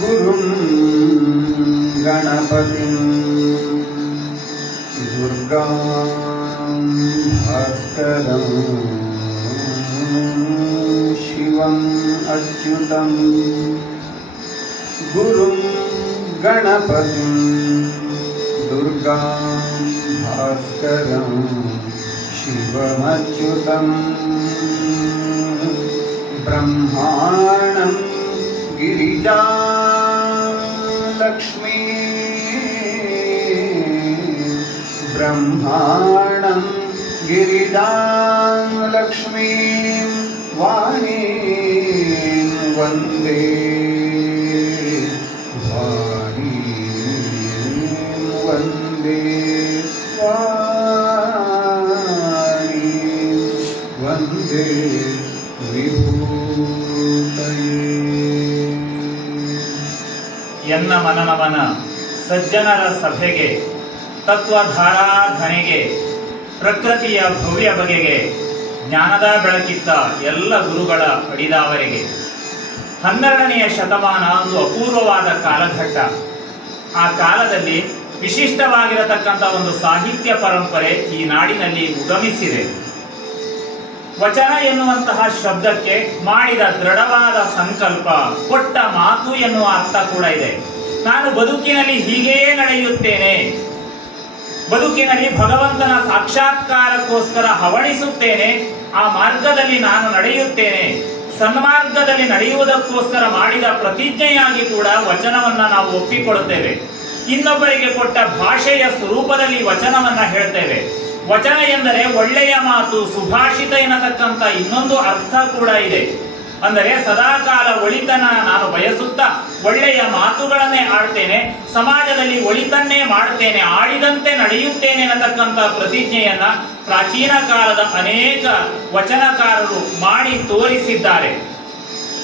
गुरुं गणपतिं दुर्गां भास्करं शिवम् अच्युतं गुरुं गणपतिं दुर्गां भास्करं शिवमच्युतं ब्रह्माणं गिरिजा लक्ष्मी ब्रह्माणं गिरिजां लक्ष्मीं वाणीं वन्दे वाणीं वन्दे विभूतये। ಎನ್ನ ಮನನಮನ ಸಜ್ಜನರ ಸಭೆಗೆ, ತತ್ವಧಾರಾಧನೆಗೆ, ಪ್ರಕೃತಿಯ ಭವ್ಯ ಬಗೆಗೆ, ಜ್ಞಾನದ ಬೆಳಕಿತ್ತ ಎಲ್ಲ ಗುರುಗಳ ಅಡಿದಾವರೆಗೆ. 12ನೆಯ ಶತಮಾನ ಒಂದು ಅಪೂರ್ವವಾದ ಕಾಲಘಟ್ಟ. ಆ ಕಾಲದಲ್ಲಿ ವಿಶಿಷ್ಟವಾಗಿರತಕ್ಕಂಥ ಒಂದು ಸಾಹಿತ್ಯ ಪರಂಪರೆ ಈ ನಾಡಿನಲ್ಲಿ ಉಗಮಿಸಿದೆ. ವಚನ ಎನ್ನುವಂತಹ ಶಬ್ದಕ್ಕೆ ಮಾಡಿದ ದೃಢವಾದ ಸಂಕಲ್ಪ, ಕೊಟ್ಟ ಮಾತು ಎನ್ನುವ ಅರ್ಥ ಕೂಡ ಇದೆ. ನಾನು ಬದುಕಿನಲ್ಲಿ ಹೀಗೆಯೇ ನಡೆಯುತ್ತೇನೆ, ಬದುಕಿನಲ್ಲಿ ಭಗವಂತನ ಸಾಕ್ಷಾತ್ಕಾರಕ್ಕೋಸ್ಕರ ಹವಣಿಸುತ್ತೇನೆ, ಆ ಮಾರ್ಗದಲ್ಲಿ ನಾನು ನಡೆಯುತ್ತೇನೆ, ಸನ್ಮಾರ್ಗದಲ್ಲಿ ನಡೆಯುವುದಕ್ಕೋಸ್ಕರ ಮಾಡಿದ ಪ್ರತಿಜ್ಞೆಯಾಗಿ ಕೂಡ ವಚನವನ್ನ ನಾವು ಒಪ್ಪಿಕೊಳ್ಳುತ್ತೇವೆ. ಇನ್ನೊಬ್ಬರಿಗೆ ಕೊಟ್ಟ ಭಾಷೆಯ ಸ್ವರೂಪದಲ್ಲಿ ವಚನವನ್ನ ಹೇಳ್ತೇವೆ. ವಚನ ಎಂದರೆ ಒಳ್ಳೆಯ ಮಾತು, ಸುಭಾಷಿತ ಎನ್ನತಕ್ಕಂಥ ಇನ್ನೊಂದು ಅರ್ಥ ಕೂಡ ಇದೆ. ಅಂದರೆ ಸದಾಕಾಲ ಒಳಿತನ ನಾನು ಬಯಸುತ್ತಾ ಒಳ್ಳೆಯ ಮಾತುಗಳನ್ನೇ ಆಡ್ತೇನೆ, ಸಮಾಜದಲ್ಲಿ ಒಳಿತನ್ನೇ ಮಾಡ್ತೇನೆ, ಆಡಿದಂತೆ ನಡೆಯುತ್ತೇನೆ ಅನ್ನತಕ್ಕಂಥ ಪ್ರತಿಜ್ಞೆಯನ್ನ ಪ್ರಾಚೀನ ಕಾಲದ ಅನೇಕ ವಚನಕಾರರು ಮಾಡಿ ತೋರಿಸಿದ್ದಾರೆ.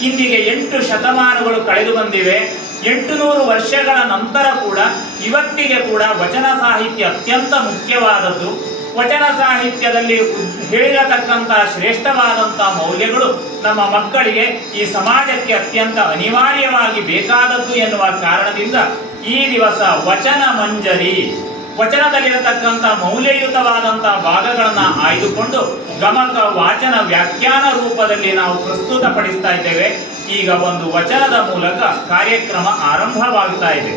ಇಂದಿಗೆ 8 ಶತಮಾನಗಳು ಕಳೆದು ಬಂದಿವೆ. 800 ವರ್ಷಗಳ ನಂತರ ಕೂಡ ಇವತ್ತಿಗೆ ಕೂಡ ವಚನ ಸಾಹಿತ್ಯ ಅತ್ಯಂತ ಮುಖ್ಯವಾದದ್ದು. ವಚನ ಸಾಹಿತ್ಯದಲ್ಲಿ ಹೇಳಿರತಕ್ಕಂಥ ಶ್ರೇಷ್ಠವಾದಂಥ ಮೌಲ್ಯಗಳು ನಮ್ಮ ಮಕ್ಕಳಿಗೆ, ಈ ಸಮಾಜಕ್ಕೆ ಅತ್ಯಂತ ಅನಿವಾರ್ಯವಾಗಿ ಬೇಕಾದದ್ದು ಎನ್ನುವ ಕಾರಣದಿಂದ ಈ ದಿವಸ ವಚನ ಮಂಜರಿ, ವಚನದಲ್ಲಿರತಕ್ಕಂಥ ಮೌಲ್ಯಯುತವಾದಂಥ ಭಾಗಗಳನ್ನು ಆಯ್ದುಕೊಂಡು ಗಮಕ ವಾಚನ ವ್ಯಾಖ್ಯಾನ ರೂಪದಲ್ಲಿ ನಾವು ಪ್ರಸ್ತುತಪಡಿಸ್ತಾ ಇದ್ದೇವೆ. ಈಗ ಒಂದು ವಚನದ ಮೂಲಕ ಕಾರ್ಯಕ್ರಮ ಆರಂಭವಾಗ್ತಾ ಇದೆ.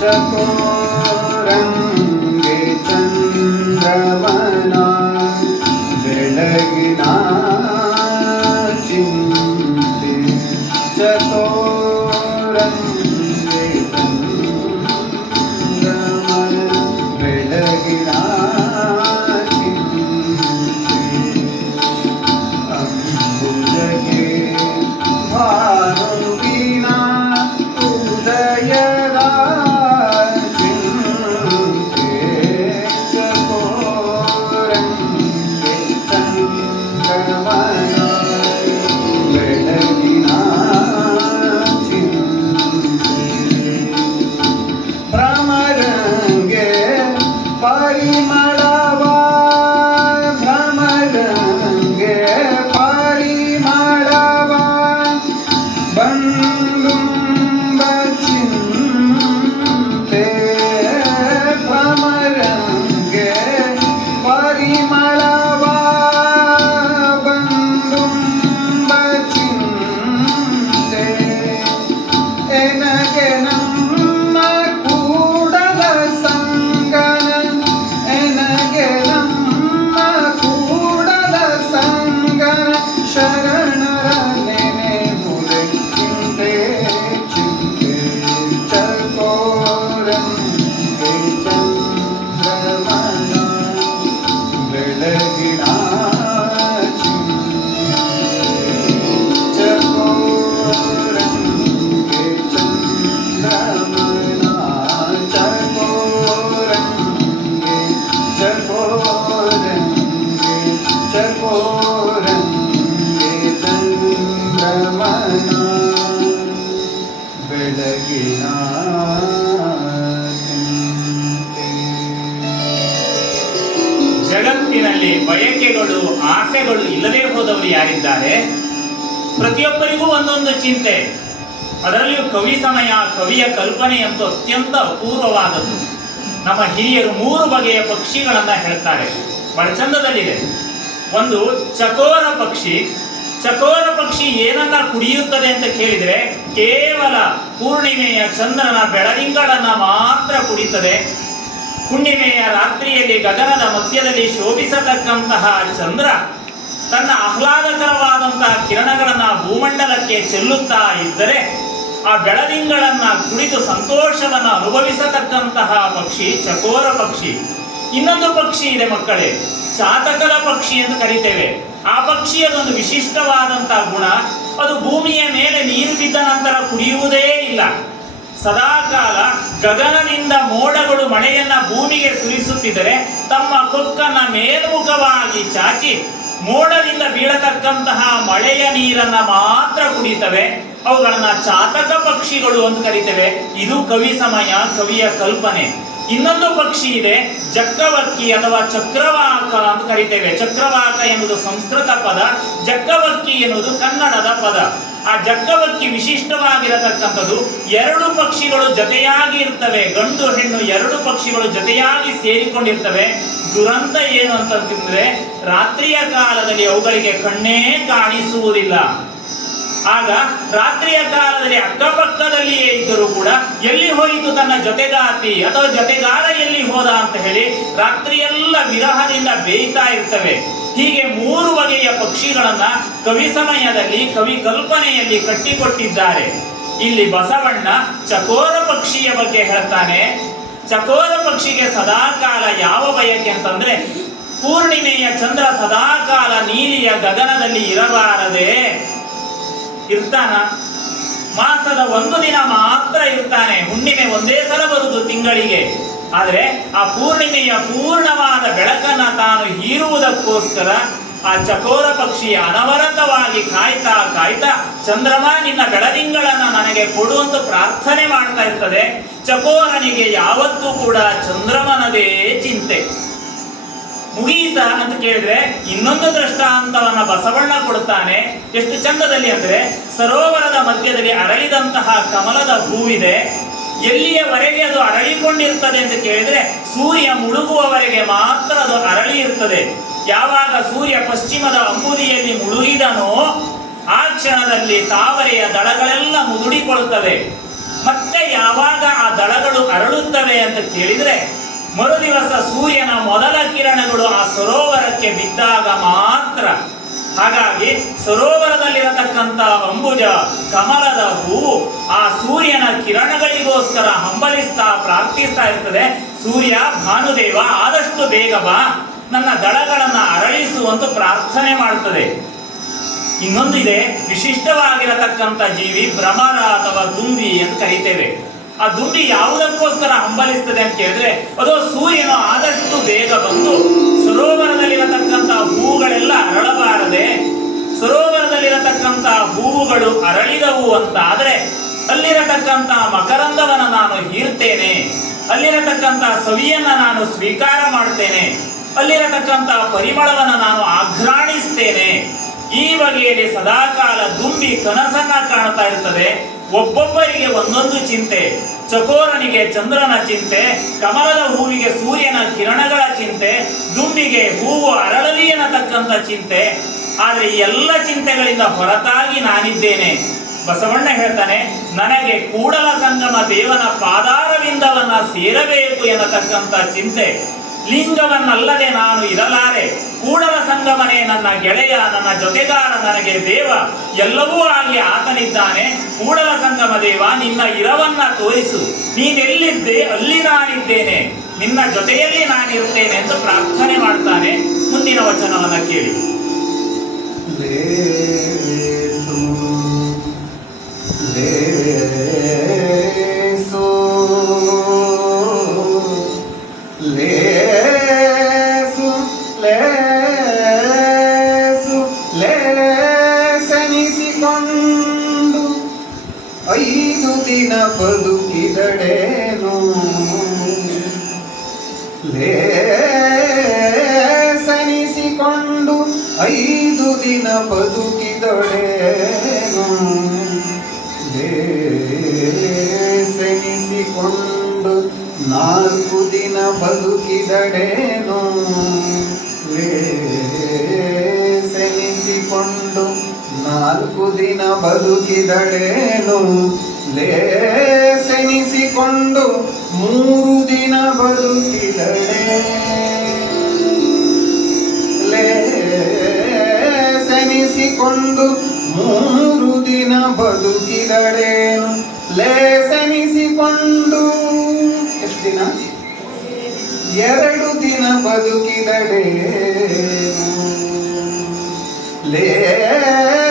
चकोर ಜಗತ್ತಿನಲ್ಲಿ ಬಯಕೆಗಳು ಆಸೆಗಳು ಇಲ್ಲದೆ ಹೋದವರು ಯಾರಿದ್ದಾರೆ? ಪ್ರತಿಯೊಬ್ಬರಿಗೂ ಒಂದೊಂದು ಚಿಂತೆ. ಅದರಲ್ಲಿಯೂ ಕವಿ ಸಮಯ, ಕವಿಯ ಕಲ್ಪನೆ ಅಂತೂ ಅತ್ಯಂತ ಅಪೂರ್ವವಾದದ್ದು. ನಮ್ಮ ಹಿರಿಯರು 3 ಬಗೆಯ ಪಕ್ಷಿಗಳನ್ನ ಹೇಳ್ತಾರೆ, ಬಹಳ ಚಂದದಲ್ಲಿದೆ. ಒಂದು ಚಕೋರ ಪಕ್ಷಿ. ಚಕೋರ ಪಕ್ಷಿ ಏನನ್ನ ಕುಡಿಯುತ್ತದೆ ಅಂತ ಕೇಳಿದರೆ ಕೇವಲ ಪೂರ್ಣಿಮೆಯ ಚಂದ್ರನ ಬೆಳದಿಂಗಳನ್ನ ಮಾತ್ರ ಕುಡಿಯುತ್ತದೆ. ಹುಣ್ಣಿಮೆಯ ರಾತ್ರಿಯಲ್ಲಿ ಗಗನದ ಮಧ್ಯದಲ್ಲಿ ಶೋಭಿಸತಕ್ಕಂತಹ ಚಂದ್ರ ತನ್ನ ಆಹ್ಲಾದಕರವಾದಂತಹ ಕಿರಣಗಳನ್ನ ಭೂಮಂಡಲಕ್ಕೆ ಚೆಲ್ಲುತ್ತಾ ಇದ್ದರೆ ಆ ಬೆಳದಿಂಗಳನ್ನ ಕುಡಿದು ಸಂತೋಷವನ್ನು ಅನುಭವಿಸತಕ್ಕಂತಹ ಪಕ್ಷಿ ಚಕೋರ ಪಕ್ಷಿ. ಇನ್ನೊಂದು ಪಕ್ಷಿ ಇದೆ ಮಕ್ಕಳೇ, ಚಾತಕದ ಪಕ್ಷಿ ಎಂದು ಕರೀತೇವೆ. ಆ ಪಕ್ಷಿಯದೊಂದು ವಿಶಿಷ್ಟವಾದಂತಹ ಗುಣ, ಅದು ಭೂಮಿಯ ಮೇಲೆ ನೀರು ಬಿದ್ದ ನಂತರ ಕುಡಿಯುವುದೇ ಇಲ್ಲ. ಸದಾಕಾಲ ಗಗನದಿಂದ ಮೋಡಗಳು ಮಳೆಯನ್ನ ಭೂಮಿಗೆ ಸುರಿಸುತ್ತಿದ್ದರೆ ತಮ್ಮ ಕೊಕ್ಕನ್ನ ಮೇಲ್ಮುಖವಾಗಿ ಚಾಚಿ ಮೋಡದಿಂದ ಬೀಳತಕ್ಕಂತಹ ಮಳೆಯ ನೀರನ್ನ ಮಾತ್ರ ಕುಡಿಯುತ್ತವೆ. ಅವುಗಳನ್ನ ಚಾತಕ ಪಕ್ಷಿಗಳು ಅಂತ ಕರೀತೇವೆ. ಇದು ಕವಿ ಸಮಯ, ಕವಿಯ ಕಲ್ಪನೆ. ಇನ್ನೊಂದು ಪಕ್ಷಿ ಇದೆ, ಜಕ್ಕವಕ್ಕಿ ಅಥವಾ ಚಕ್ರವಾಕ ಅಂತ ಕರೀತೇವೆ. ಚಕ್ರವಾಕ ಎನ್ನುವುದು ಸಂಸ್ಕೃತ ಪದ, ಜಕ್ಕವಕ್ಕಿ ಎನ್ನುವುದು ಕನ್ನಡದ ಪದ. ಆ ಜಕ್ಕವಕ್ಕಿ ವಿಶಿಷ್ಟವಾಗಿರತಕ್ಕಂಥದ್ದು, 2 ಪಕ್ಷಿಗಳು ಜೊತೆಯಾಗಿ ಇರ್ತವೆ. ಗಂಡು ಹೆಣ್ಣು 2 ಪಕ್ಷಿಗಳು ಜೊತೆಯಾಗಿ ಸೇರಿಕೊಂಡಿರ್ತವೆ. ದುರಂತ ಏನು ಅಂತಂದ್ರೆ ರಾತ್ರಿಯ ಕಾಲದಲ್ಲಿ ಅವುಗಳಿಗೆ ಕಣ್ಣೇ ಕಾಣಿಸುವುದಿಲ್ಲ. ಆಗ ರಾತ್ರಿಯ ಕಾಲದಲ್ಲಿ ಅಕ್ಕಪಕ್ಕದಲ್ಲಿಯೇ ಇದ್ದರೂ ಕೂಡ ಎಲ್ಲಿ ಹೋಯಿತು ತನ್ನ ಜೊತೆಗಾತಿ ಅಥವಾ ಜೊತೆಗಾರ ಎಲ್ಲಿ ಹೋದ ಅಂತ ಹೇಳಿ ರಾತ್ರಿಯೆಲ್ಲ ವಿರಹದಿಂದ ಬೇಯ್ತಾ ಇರ್ತವೆ. ಹೀಗೆ 3 ಬಗೆಯ ಪಕ್ಷಿಗಳನ್ನ ಕವಿ ಸಮಯದಲ್ಲಿ, ಕವಿ ಕಲ್ಪನೆಯಲ್ಲಿ ಕಟ್ಟಿಕೊಟ್ಟಿದ್ದಾರೆ. ಇಲ್ಲಿ ಬಸವಣ್ಣ ಚಕೋರ ಪಕ್ಷಿಯ ಬಗ್ಗೆ ಹೇಳ್ತಾನೆ. ಚಕೋರ ಪಕ್ಷಿಗೆ ಸದಾಕಾಲ ಯಾವ ಬಯಕೆ ಅಂತಂದ್ರೆ, ಪೂರ್ಣಿಮೆಯ ಚಂದ್ರ ಸದಾಕಾಲ ನೀಲಿಯ ಗಗನದಲ್ಲಿ ಇರಬಾರದೆ. ಇರ್ತಾನ? ಮಾಸದ 1 ದಿನ ಮಾತ್ರ ಇರ್ತಾನೆ. ಹುಣ್ಣಿಮೆ ಒಂದೇ ಸಲ ಬರುವುದು ತಿಂಗಳಿಗೆ. ಆದರೆ ಆ ಪೂರ್ಣಿಮೆಯ ಪೂರ್ಣವಾದ ಬೆಳಕನ್ನ ತಾನು ಹೀರುವುದಕ್ಕೋಸ್ಕರ ಆ ಚಕೋರ ಪಕ್ಷಿ ಅನವರತವಾಗಿ ಕಾಯ್ತಾ ಕಾಯ್ತಾ ಚಂದ್ರಮ ನಿನ್ನ ಬೆಳದಿಂಗಳನ್ನ ನನಗೆ ಕೊಡುವಂತ ಪ್ರಾರ್ಥನೆ ಮಾಡ್ತಾ ಇರ್ತದೆ. ಚಕೋರನಿಗೆ ಯಾವತ್ತೂ ಕೂಡ ಚಂದ್ರಮನದೇ ಚಿಂತೆ. ಮುಗೀತ ಅಂತ ಕೇಳಿದ್ರೆ ಇನ್ನೊಂದು ದೃಷ್ಟಾಂತವನ್ನ ಬಸವಣ್ಣ ಕೊಡುತ್ತಾನೆ. ಎಷ್ಟು ಚಂದದಲ್ಲಿ ಅಂದ್ರೆ, ಸರೋವರದ ಮಧ್ಯದಲ್ಲಿ ಅರಳಿದಂತಹ ಕಮಲದ ಹೂವಿದೆ. ಎಲ್ಲಿಯವರೆಗೆ ಅದು ಅರಳಿಕೊಂಡಿರ್ತದೆ ಅಂತ ಕೇಳಿದ್ರೆ ಸೂರ್ಯ ಮುಳುಗುವವರೆಗೆ ಮಾತ್ರ ಅದು ಅರಳಿ ಇರ್ತದೆ. ಯಾವಾಗ ಸೂರ್ಯ ಪಶ್ಚಿಮದ ಅಂಬುದಿಯಲ್ಲಿ ಮುಳುಗಿದನೋ ಆ ಕ್ಷಣದಲ್ಲಿ ತಾವರೆಯ ದಳಗಳೆಲ್ಲ ಮುದುಡಿಕೊಳ್ಳುತ್ತವೆ. ಮತ್ತೆ ಯಾವಾಗ ಆ ದಳಗಳು ಅರಳುತ್ತವೆ ಅಂತ ಕೇಳಿದ್ರೆ ಮರುದಿವಸ ಸೂರ್ಯನ ಮೊದಲ ಕಿರಣಗಳು ಆ ಸರೋವರಕ್ಕೆ ಬಿದ್ದಾಗ ಮಾತ್ರ. ಹಾಗಾಗಿ ಸರೋವರದಲ್ಲಿರತಕ್ಕಂಥ ಅಂಬುಜ ಕಮಲದ ಹೂವು ಆ ಸೂರ್ಯನ ಕಿರಣಗಳಿಗೋಸ್ಕರ ಹಂಬಲಿಸ್ತಾ ಪ್ರಾರ್ಥಿಸ್ತಾ ಇರ್ತದೆ. ಸೂರ್ಯ, ಭಾನುದೇವ ಆದಷ್ಟು ಬೇಗ ಬಾ, ನನ್ನ ದಳಗಳನ್ನ ಅರಳಿಸುವಂತ ಪ್ರಾರ್ಥನೆ ಮಾಡುತ್ತದೆ. ಇನ್ನೊಂದಿದೆ, ವಿಶಿಷ್ಟವಾಗಿರತಕ್ಕಂಥ ಜೀವಿ ಭ್ರಮರ ಅಥವಾ ದುಂಬಿ ಅಂತ ಕರೀತೇವೆ. ಆ ದುಂಬಿ ಯಾವುದಕ್ಕೋಸ್ಕರ ಹಂಬಲಿಸ್ತದೆ ಅಂತ ಕೇಳಿದ್ರೆ, ಅದು ಸೂರ್ಯನು ಆದಷ್ಟು ಬೇಗ ಬಂದು ಸರೋವರದಲ್ಲಿರತಕ್ಕಂಥ ಹೂವುಗಳೆಲ್ಲ ಅರಳಬಾರದೆ. ಸರೋವರದಲ್ಲಿರತಕ್ಕಂಥ ಹೂವುಗಳು ಅರಳಿದವು ಅಂತ ಆದ್ರೆ ಅಲ್ಲಿರತಕ್ಕಂಥ ಮಕರಂದವನ್ನ ನಾನು ಹೀರ್ತೇನೆ, ಅಲ್ಲಿರತಕ್ಕಂಥ ಸವಿಯನ್ನ ನಾನು ಸ್ವೀಕಾರ ಮಾಡ್ತೇನೆ, ಅಲ್ಲಿರತಕ್ಕಂಥ ಪರಿಮಳವನ್ನ ನಾನು ಆಘ್ರಾಣಿಸ್ತೇನೆ. ಈ ಬಗೆಯಲ್ಲಿ ಸದಾಕಾಲ ದುಂಬಿ ಕನಸನ್ನ ಕಾಣ್ತಾ ಇರ್ತದೆ. ಒಬ್ಬೊಬ್ಬರಿಗೆ ಒಂದೊಂದು ಚಿಂತೆ. ಚಕೋರನಿಗೆ ಚಂದ್ರನ ಚಿಂತೆ, ಕಮಲದ ಹೂವಿಗೆ ಸೂರ್ಯನ ಕಿರಣಗಳ ಚಿಂತೆ, ದುಂಬಿಗೆ ಹೂವು ಅರಳಲಿ ಅನ್ನತಕ್ಕಂಥ ಚಿಂತೆ. ಆದರೆ ಈ ಎಲ್ಲ ಚಿಂತೆಗಳಿಂದ ಹೊರತಾಗಿ ನಾನಿದ್ದೇನೆ. ಬಸವಣ್ಣ ಹೇಳ್ತಾನೆ, ನನಗೆ ಕೂಡಲ ಸಂಗಮ ದೇವನ ಪಾದಾರವಿಂದವನ್ನ ಸೇರಬೇಕು ಎನ್ನತಕ್ಕಂಥ ಚಿಂತೆ. ಲಿಂಗವನ್ನಲ್ಲದೆ ನಾನು ಇರಲಾರೆ, ಕೂಡಲ ಸಂಗಮನೇ ನನ್ನ ಗೆಳೆಯ, ನನ್ನ ಜೊತೆಗಾರ, ನನಗೆ ದೇವ, ಎಲ್ಲವೂ ಆಗಿ ಆತನಿದ್ದಾನೆ. ಕೂಡಲ ಸಂಗಮ ದೇವ, ನಿನ್ನ ಇರವನ್ನ ತೋರಿಸು, ನೀನೆಲ್ಲಿದ್ದೆ ಅಲ್ಲಿ ನಾನಿದ್ದೇನೆ, ನಿನ್ನ ಜೊತೆಯಲ್ಲಿ ನಾನಿರ್ತೇನೆ ಎಂದು ಪ್ರಾರ್ಥನೆ ಮಾಡ್ತಾನೆ. ಮುಂದಿನ ವಚನವನ್ನ ಕೇಳಿ. ಐದು ದಿನ ಫಲ ಬದುಕಿದಡೇನು ಲೇಸನಿಸಿಕೊಂಡು 5 ದಿನ ಬದುಕಿದಡೇನು ಲೇಸನಿಸಿಕೊಂಡು 4 ದಿನ ಬದುಕಿದಡೇನು ಲೇಸನಿಸಿಕೊಂಡು 4 ದಿನ ಬದುಕಿದಡೇನು ಲೇಸೆನಿಸಿಕೊಂಡು 3 ದಿನ ಬದುಕಿದಡೆ ಲೇಸೆನಿಸಿಕೊಂಡು 3 ದಿನ ಬದುಕಿದಡೇನು ಲೇಸೆನಿಸಿಕೊಂಡು ಎಷ್ಟು ದಿನ 2 ದಿನ ಬದುಕಿದಡೇನು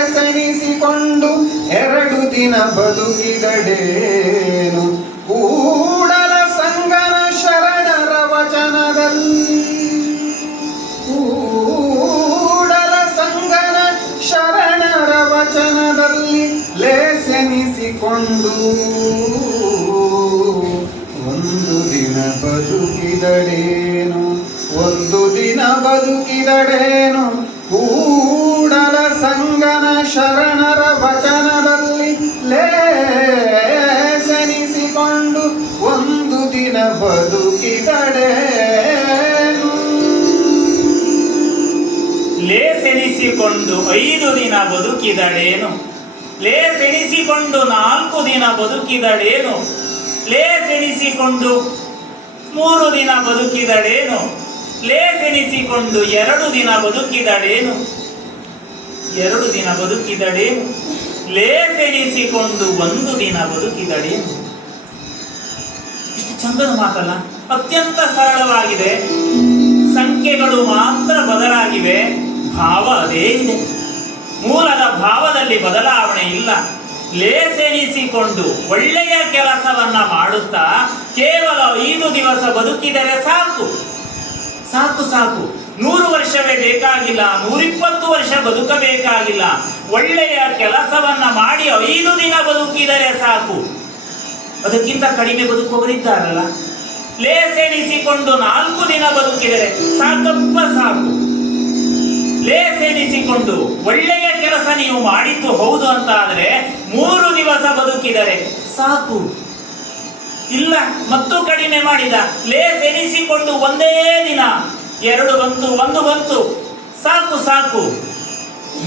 ಲೇಸನಿಸಿಕೊಂಡು 2 ದಿನ ಬದುಕಿದಡೇನು ಕೂಡಲ ಸಂಗನ ಶರಣರ ವಚನದಲ್ಲಿ ಕೂಡಲ ಸಂಗನ ಶರಣರ ವಚನದಲ್ಲಿ ಲೇಸನಿಸಿಕೊಂಡು 1 ದಿನ ಬದುಕಿದಡೇನು 1 ದಿನ ಬದುಕಿದಡೇನು ಕೂಡಲ ಸಂಗನ ಶರಣರ ವಚನದಲ್ಲಿ ಲೇಸನಿಸಿಕೊಂಡು 1 ದಿನ ಬದುಕಿದಡೇನು ಲೇಸೆನಿಸಿಕೊಂಡು 5 ದಿನ ಬದುಕಿದಡೇನು ಲೇಸೆನಿಸಿಕೊಂಡು 4 ದಿನ ಬದುಕಿದಡೇನು ಲೇಸೆನಿಸಿಕೊಂಡು 3 ದಿನ ಬದುಕಿದಡೇನು ಲೇಸೆನಿಸಿಕೊಂಡು 2 ದಿನ ಬದುಕಿದಡೇನು 2 ದಿನ ಬದುಕಿದಡೇನು ಲೇಸೆನಿಸಿಕೊಂಡು 1 ದಿನ ಬದುಕಿದಡೇನು. ಇಷ್ಟು ಚಂದದ ಮಾತಲ್ಲ, ಅತ್ಯಂತ ಸರಳವಾಗಿದೆ, ಸಂಖ್ಯೆಗಳು ಮಾತ್ರ ಬದಲಾಗಿವೆ, ಭಾವ ಅದೇ ಇದೆ, ಮೂಲದ ಭಾವದಲ್ಲಿ ಬದಲಾವಣೆ ಇಲ್ಲ. ಲೇಸೆನಿಸಿಕೊಂಡು ಒಳ್ಳೆಯ ಕೆಲಸವನ್ನ ಮಾಡುತ್ತಾ ಕೇವಲ 5 ದಿವಸ ಬದುಕಿದರೆ ಸಾಕು ಸಾಕು ಸಾಕು. 100 ವರ್ಷವೇ ಬೇಕಾಗಿಲ್ಲ, 120 ವರ್ಷ ಬದುಕಬೇಕಾಗಿಲ್ಲ. ಒಳ್ಳೆಯ ಕೆಲಸವನ್ನ ಮಾಡಿ 5 ದಿನ ಬದುಕಿದರೆ ಸಾಕು. ಅದಕ್ಕಿಂತ ಕಡಿಮೆ ಬದುಕುವವರಿದ್ದಾರಲ್ಲ, ಲೇಸೆನಿಸಿಕೊಂಡು 4 ದಿನ ಬದುಕಿದರೆ ಸಾಕಪ್ಪ ಸಾಕು. ಲೇಸೆನಿಸಿಕೊಂಡು ಒಳ್ಳೆಯ ಕೆಲಸ ನೀವು ಮಾಡಿದ್ದು ಹೌದು ಅಂತ ಆದರೆ 3 ದಿವಸ ಬದುಕಿದರೆ ಸಾಕು. ಇಲ್ಲ, ಮತ್ತು ಕಡಿಮೆ ಮಾಡಿದ, ಲೇಸೆನಿಸಿಕೊಂಡು 1 ದಿನ, 2 ಬಂತು, 1 ಬಂತು, ಸಾಕು ಸಾಕು.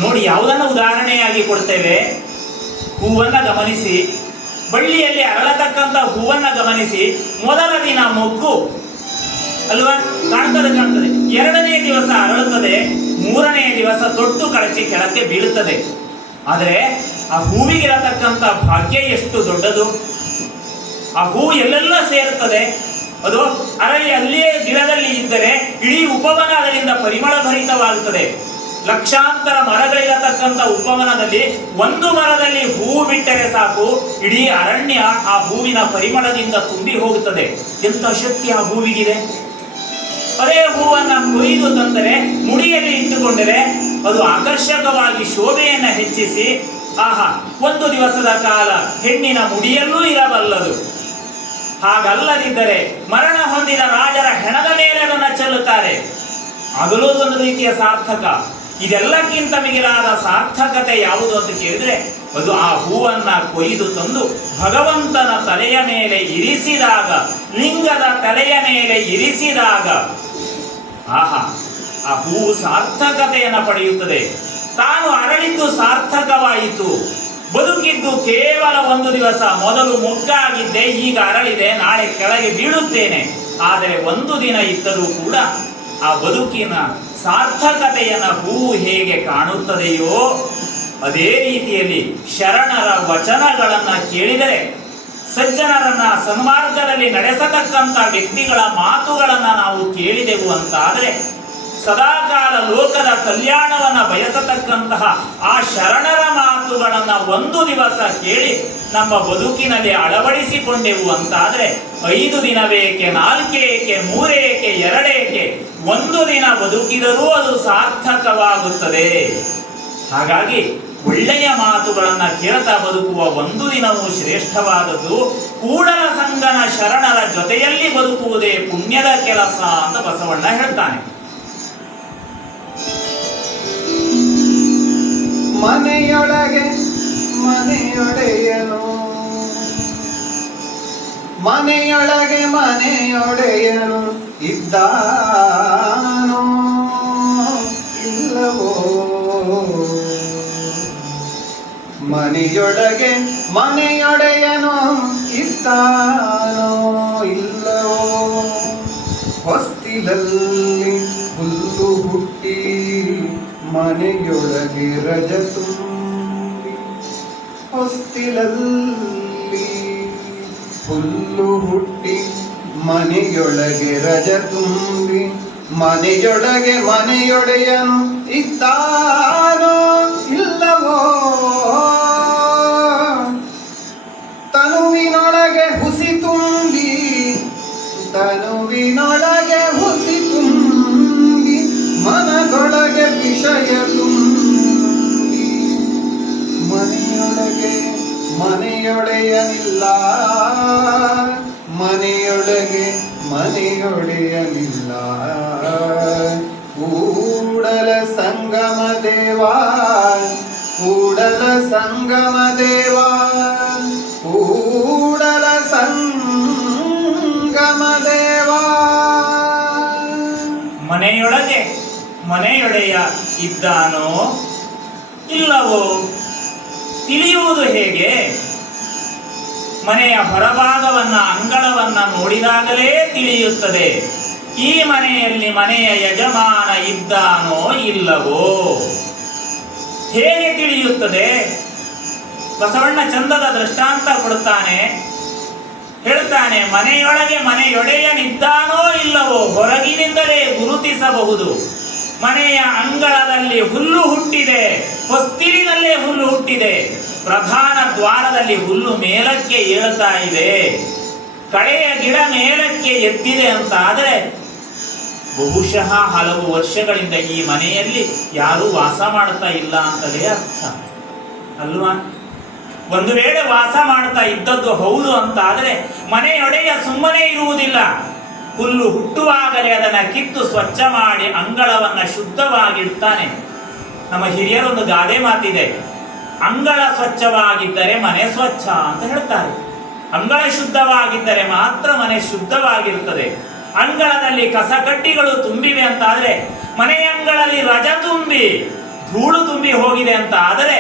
ನೋಡಿ, ಯಾವುದನ್ನು ಉದಾಹರಣೆಯಾಗಿ ಕೊಡ್ತೇವೆ. ಹೂವನ್ನ ಗಮನಿಸಿ, ಬಳ್ಳಿಯಲ್ಲಿ ಅರಳತಕ್ಕಂಥ ಹೂವನ್ನ ಗಮನಿಸಿ. ಮೊದಲ ದಿನ ಮೊಗ್ಗು ಅಲ್ವಾ, ಕಾಣ್ತದೆ. 2ನೇ ದಿವಸ ಅರಳುತ್ತದೆ, 3ನೇ ದಿವಸ ತೊಟ್ಟು ಕಳಚಿ ಕೆಳಕ್ಕೆ ಬೀಳುತ್ತದೆ. ಆದರೆ ಆ ಹೂವಿಗಿರತಕ್ಕಂಥ ಭಾಗ್ಯ ಎಷ್ಟು ದೊಡ್ಡದು. ಆ ಹೂವು ಎಲ್ಲೆಲ್ಲ ಸೇರುತ್ತದೆ. ಅದು ಅರಳಿ ಅಲ್ಲಿಯೇ ಗಿಡದಲ್ಲಿ ಇದ್ದರೆ ಇಡೀ ಉಪವನ ಅದರಿಂದ ಪರಿಮಳ ಭರಿತವಾಗುತ್ತದೆ. ಲಕ್ಷಾಂತರ ಮರಗಳಿರತಕ್ಕಂಥ ಉಪವನದಲ್ಲಿ 1 ಮರದಲ್ಲಿ ಹೂವು ಬಿಟ್ಟರೆ ಸಾಕು, ಇಡೀ ಅರಣ್ಯ ಆ ಹೂವಿನ ಪರಿಮಳದಿಂದ ತುಂಬಿ ಹೋಗುತ್ತದೆ. ಎಂಥ ಶಕ್ತಿ ಆ ಹೂವಿಗಿದೆ. ಅದೇ ಹೂವನ್ನ ಕೊಯ್ದು ತಂದರೆ ಮುಡಿಯಲ್ಲಿ ಇಟ್ಟುಕೊಂಡರೆ ಅದು ಆಕರ್ಷಕವಾಗಿ ಶೋಭೆಯನ್ನ ಹೆಚ್ಚಿಸಿ, ಆಹಾ, 1 ದಿವಸದ ಕಾಲ ಹೆಣ್ಣಿನ ಮುಡಿಯಲ್ಲೂ ಇರಬಲ್ಲದು. ಹಾಗಲ್ಲದಿದ್ದರೆ ಮರಣ ಹೊಂದಿದ ರಾಜರ ಹೆಣದ ಮೇಲೆ ಅದನ್ನು ಚೆಲ್ಲುತ್ತಾರೆ. ಆಗಲೂ ಒಂದು ರೀತಿಯ ಸಾರ್ಥಕ. ಇದೆಲ್ಲಕ್ಕಿಂತ ಮಿಗಿಲಾದ ಸಾರ್ಥಕತೆ ಯಾವುದು ಅಂತ ಕೇಳಿದ್ರೆ ಅದು ಆ ಹೂವನ್ನ ಕೊಯ್ದು ತಂದು ಭಗವಂತನ ತಲೆಯ ಮೇಲೆ ಇರಿಸಿದಾಗ, ಲಿಂಗದ ತಲೆಯ ಮೇಲೆ ಇರಿಸಿದಾಗ ಆಹಾ, ಆ ಹೂವು ಸಾರ್ಥಕತೆಯನ್ನು ಪಡೆಯುತ್ತದೆ. ತಾನು ಅರಳಿದ್ದು ಸಾರ್ಥಕವಾಯಿತು. ಬದುಕಿದ್ದು ಕೇವಲ 1 ದಿವಸ. ಮೊದಲು ಮೊಗ್ಗಾಗಿದ್ದೆ, ಈಗ ಅರಳಿದೆ, ನಾಳೆ ಕೆಳಗೆ ಬೀಳುತ್ತೇನೆ. ಆದರೆ 1 ದಿನ ಇದ್ದರೂ ಕೂಡ ಆ ಬದುಕಿನ ಸಾರ್ಥಕತೆಯನ್ನ ಹೂವು ಹೇಗೆ ಕಾಣುತ್ತದೆಯೋ ಅದೇ ರೀತಿಯಲ್ಲಿ ಶರಣರ ವಚನಗಳನ್ನ ಕೇಳಿದರೆ, ಸಜ್ಜನರನ್ನ ಸನ್ಮಾರ್ಗದಲ್ಲಿ ನಡೆಸತಕ್ಕಂಥ ವ್ಯಕ್ತಿಗಳ ಮಾತುಗಳನ್ನ ನಾವು ಕೇಳಿದೆವು ಅಂತಾದರೆ, ಸದಾಕಾಲ ಲೋಕದ ಕಲ್ಯಾಣವನ್ನ ಬಯಸತಕ್ಕಂತಹ ಆ ಶರಣರ ಮಾತುಗಳನ್ನ 1 ದಿವಸ ಕೇಳಿ ನಮ್ಮ ಬದುಕಿನಲ್ಲಿ ಅಳವಡಿಸಿಕೊಂಡೆವು ಅಂತಾದರೆ 5 ದಿನವೇಕೆ, 4 ಏಕೆ, 3 ಏಕೆ, 2 ಏಕೆ, 1 ದಿನ ಬದುಕಿದರೂ ಅದು ಸಾರ್ಥಕವಾಗುತ್ತದೆ. ಹಾಗಾಗಿ ಒಳ್ಳೆಯ ಮಾತುಗಳನ್ನು ಕೇಳ್ತಾ ಬದುಕುವ ಒಂದು ದಿನವೂ ಶ್ರೇಷ್ಠವಾದದ್ದು. ಕೂಡಲ ಸಂಗನ ಶರಣರ ಜೊತೆಯಲ್ಲಿ ಬದುಕುವುದೇ ಪುಣ್ಯದ ಕೆಲಸ ಅಂತ ಬಸವಣ್ಣ ಹೇಳ್ತಾನೆ. ಮನೆಯೊಳಗೆ ಮನೆಯೊಡೆಯನು, ಮನೆಯೊಳಗೆ ಮನೆಯೊಡೆಯನು ಇದ್ದಾನೋ ಇಲ್ಲವೋ, ಮನೆಯೊಳಗೆ ಮನೆಯೊಡೆಯನು ಇದ್ದಾನೋ ಇಲ್ಲವೋ, ಹೊಸ್ತಿಲಲ್ಲಿ ಹುಲ್ಲು ಹುಟ್ಟಿ ಮನೆಯೊಳಗೆ ರಜ ತುಂಬಿ, ಹೊಸ್ತಿಲಲ್ಲಿ ಹುಲ್ಲು ಹುಟ್ಟಿ ಮನೆಯೊಳಗೆ ರಜ ತುಂಬಿ, ಮನೆಯೊಳಗೆ ಮನೆಯೊಡೆಯನು ಇದ್ದಾನೋ ಇಲ್ಲವೋ, ತನುವಿನೊಳಗೆ ಹುಸಿ ತುಂಬಿ, ತನುವಿನೊಳಗೆ ಹುಸಿ ತುಂಬಿ, ಮನದೊಳಗೆ ವಿಷಯ ತುಂಬಿ, ಮನೆಯೊಳಗೆ ಮನೆಯೊಡೆಯನಿಲ್ಲ, ಮನೆಯೊಳಗೆ ಮನೆಯೊಡೆಯನಿಲ್ಲ, ಕೂಡಲ ಸಂಗಮ ದೇವಾ, ಕೂಡಲ ಸಂಗಮ ದೇವಾ, ಕೂಡಲ ಸಂಗಮ ದೇವಾ. ಮನೆಯೊಳಗೆ ಮನೆಯೊಡೆಯ ಇದ್ದಾನೋ ಇಲ್ಲವೋ ತಿಳಿಯುವುದು ಹೇಗೆ? ಮನೆಯ ಹೊರಭಾಗವನ್ನ ಅಂಗಳವನ್ನ ನೋಡಿದಾಗಲೇ ತಿಳಿಯುತ್ತದೆ ಈ ಮನೆಯಲ್ಲಿ ಮನೆಯ ಯಜಮಾನ ಇದ್ದಾನೋ ಇಲ್ಲವೋ. ಹೇಗೆ ತಿಳಿಯುತ್ತದೆ? ಬಸವಣ್ಣ ಚಂದದ ದೃಷ್ಟಾಂತ ಕೊಡುತ್ತಾನೆ, ಹೇಳ್ತಾನೆ, ಮನೆಯೊಳಗೆ ಮನೆಯೊಡೆಯನಿದ್ದಾನೋ ಇಲ್ಲವೋ ಹೊರಗಿನಿಂದಲೇ ಗುರುತಿಸಬಹುದು. ಮನೆಯ ಅಂಗಳದಲ್ಲಿ ಹುಲ್ಲು ಹುಟ್ಟಿದೆ, ಹೊಸ್ತಿಲಿನಲ್ಲೇ ಹುಲ್ಲು ಹುಟ್ಟಿದೆ, ಪ್ರಧಾನ ದ್ವಾರದಲ್ಲಿ ಹುಲ್ಲು ಮೇಲಕ್ಕೆ ಏಳ್ತಾ ಇದೆ, ಕಳೆಯ ಗಿಡ ಮೇಲಕ್ಕೆ ಎದ್ದಿದೆ ಅಂತ ಆದರೆ ಬಹುಶಃ ಹಲವು ವರ್ಷಗಳಿಂದ ಈ ಮನೆಯಲ್ಲಿ ಯಾರೂ ವಾಸ ಮಾಡ್ತಾ ಇಲ್ಲ ಅಂತಲೇ ಅರ್ಥ ಅಲ್ವಾ? ಒಂದು ವೇಳೆ ವಾಸ ಮಾಡ್ತಾ ಇದ್ದದ್ದು ಹೌದು ಅಂತ ಆದರೆ ಮನೆಯೊಡೆಯ ಸುಮ್ಮನೆ ಇರುವುದಿಲ್ಲ. ಹುಲ್ಲು ಹುಟ್ಟುವಾಗಲೇ ಅದನ್ನ ಕಿತ್ತು ಸ್ವಚ್ಛ ಮಾಡಿ ಅಂಗಳವನ್ನ ಶುದ್ಧವಾಗಿಡ್ತಾನೆ. ನಮ್ಮ ಹಿರಿಯರೊಂದು ಗಾದೆ ಮಾತಿದೆ, ಅಂಗಳ ಸ್ವಚ್ಛವಾಗಿದ್ದರೆ ಮನೆ ಸ್ವಚ್ಛ ಅಂತ ಹೇಳ್ತಾರೆ. ಅಂಗಳ ಶುದ್ಧವಾಗಿದ್ದರೆ ಮಾತ್ರ ಮನೆ ಶುದ್ಧವಾಗಿರುತ್ತದೆ. ಅಂಗಳದಲ್ಲಿ ಕಸಕಡ್ಡಿಗಳು ತುಂಬಿವೆ ಅಂತ ಆದರೆ, ಮನೆಯ ಅಂಗಳಲ್ಲಿ ರಜ ತುಂಬಿ ಧೂಳು ತುಂಬಿ ಹೋಗಿದೆ ಅಂತ ಆದರೆ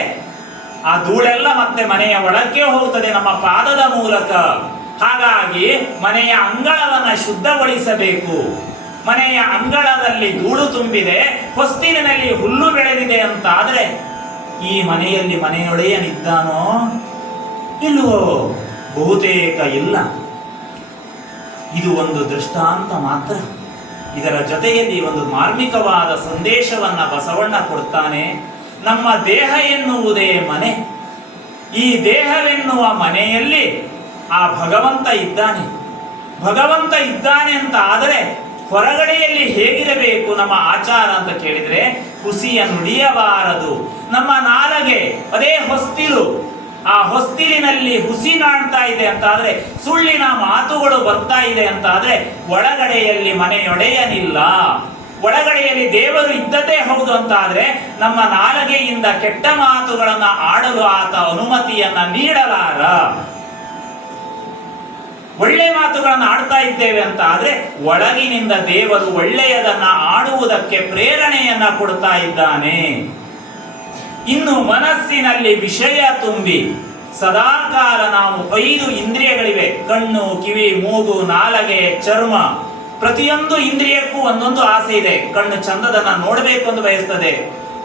ಆ ಧೂಳೆಲ್ಲ ಮತ್ತೆ ಮನೆಯ ಒಳಕ್ಕೆ ಹೋಗ್ತದೆ ನಮ್ಮ ಪಾದದ ಮೂಲಕ. ಹಾಗಾಗಿ ಮನೆಯ ಅಂಗಳವನ್ನ ಶುದ್ಧಗೊಳಿಸಬೇಕು. ಮನೆಯ ಅಂಗಳದಲ್ಲಿ ಧೂಳು ತುಂಬಿದೆ, ಹೊಸ್ತಿಲಿನಲ್ಲಿ ಹುಲ್ಲು ಬೆಳೆದಿದೆ ಅಂತ ಆದರೆ ಈ ಮನೆಯಲ್ಲಿ ಮನೆಯೊಡೆಯನಿದ್ದಾನೋ ಇಲ್ಲವೋ? ಬಹುತೇಕ ಇಲ್ಲ. ಇದು ಒಂದು ದೃಷ್ಟಾಂತ ಮಾತ್ರ. ಇದರ ಜೊತೆಯಲ್ಲಿ ಒಂದು ಮಾರ್ಮಿಕವಾದ ಸಂದೇಶವನ್ನ ಬಸವಣ್ಣ ಕೊಡ್ತಾನೆ. ನಮ್ಮ ದೇಹ ಎನ್ನುವುದೇ ಮನೆ. ಈ ದೇಹವೆನ್ನುವ ಮನೆಯಲ್ಲಿ ಆ ಭಗವಂತ ಇದ್ದಾನೆ. ಭಗವಂತ ಇದ್ದಾನೆ ಅಂತ ಆದರೆ ಹೊರಗಡೆಯಲ್ಲಿ ಹೇಗಿರಬೇಕು ನಮ್ಮ ಆಚಾರ ಅಂತ ಕೇಳಿದರೆ, ಹುಸಿಯ ನುಡಿಯಬಾರದು. ನಮ್ಮ ನಾಲಗೆ ಅದೇ ಹೊಸ್ತಿಲು, ಆ ಹೊಸ್ತಿಲಿನಲ್ಲಿ ಹುಸಿ ಕಾಣ್ತಾ ಇದೆ ಅಂತ ಆದ್ರೆ, ಸುಳ್ಳಿನ ಮಾತುಗಳು ಬರ್ತಾ ಇದೆ ಅಂತ ಆದ್ರೆ ಒಳಗಡೆಯಲ್ಲಿ ಮನೆಯೊಡೆಯನಿಲ್ಲ. ಒಳಗಡೆಯಲ್ಲಿ ದೇವರು ಇದ್ದದ್ದೇ ಹೌದು ಅಂತ ಆದ್ರೆ ನಮ್ಮ ನಾಲಗೆಯಿಂದ ಕೆಟ್ಟ ಮಾತುಗಳನ್ನ ಆಡಲು ಆತ ಅನುಮತಿಯನ್ನ ನೀಡಲಾರ. ಒಳ್ಳೆ ಮಾತುಗಳನ್ನು ಆಡ್ತಾ ಇದ್ದೇವೆ ಅಂತ ಆದ್ರೆ ಒಳಗಿನಿಂದ ದೇವರು ಒಳ್ಳೆಯದನ್ನ ಆಡುವುದಕ್ಕೆ ಪ್ರೇರಣೆಯನ್ನ ಕೊಡ್ತಾ ಇದ್ದಾನೆ. ಇನ್ನು ಮನಸ್ಸಿನಲ್ಲಿ ವಿಷಯ ತುಂಬಿ ಸದಾಕಾಲ ನಾವು 5 ಇಂದ್ರಿಯಗಳಿವೆ, ಕಣ್ಣು, ಕಿವಿ, ಮೂಗು, ನಾಲಗೆ, ಚರ್ಮ. ಪ್ರತಿಯೊಂದು ಇಂದ್ರಿಯಕ್ಕೂ ಒಂದೊಂದು ಆಸೆ ಇದೆ. ಕಣ್ಣು ಚಂದದನ್ನ ನೋಡಬೇಕು ಅಂತ ಬಯಸ್ತದೆ,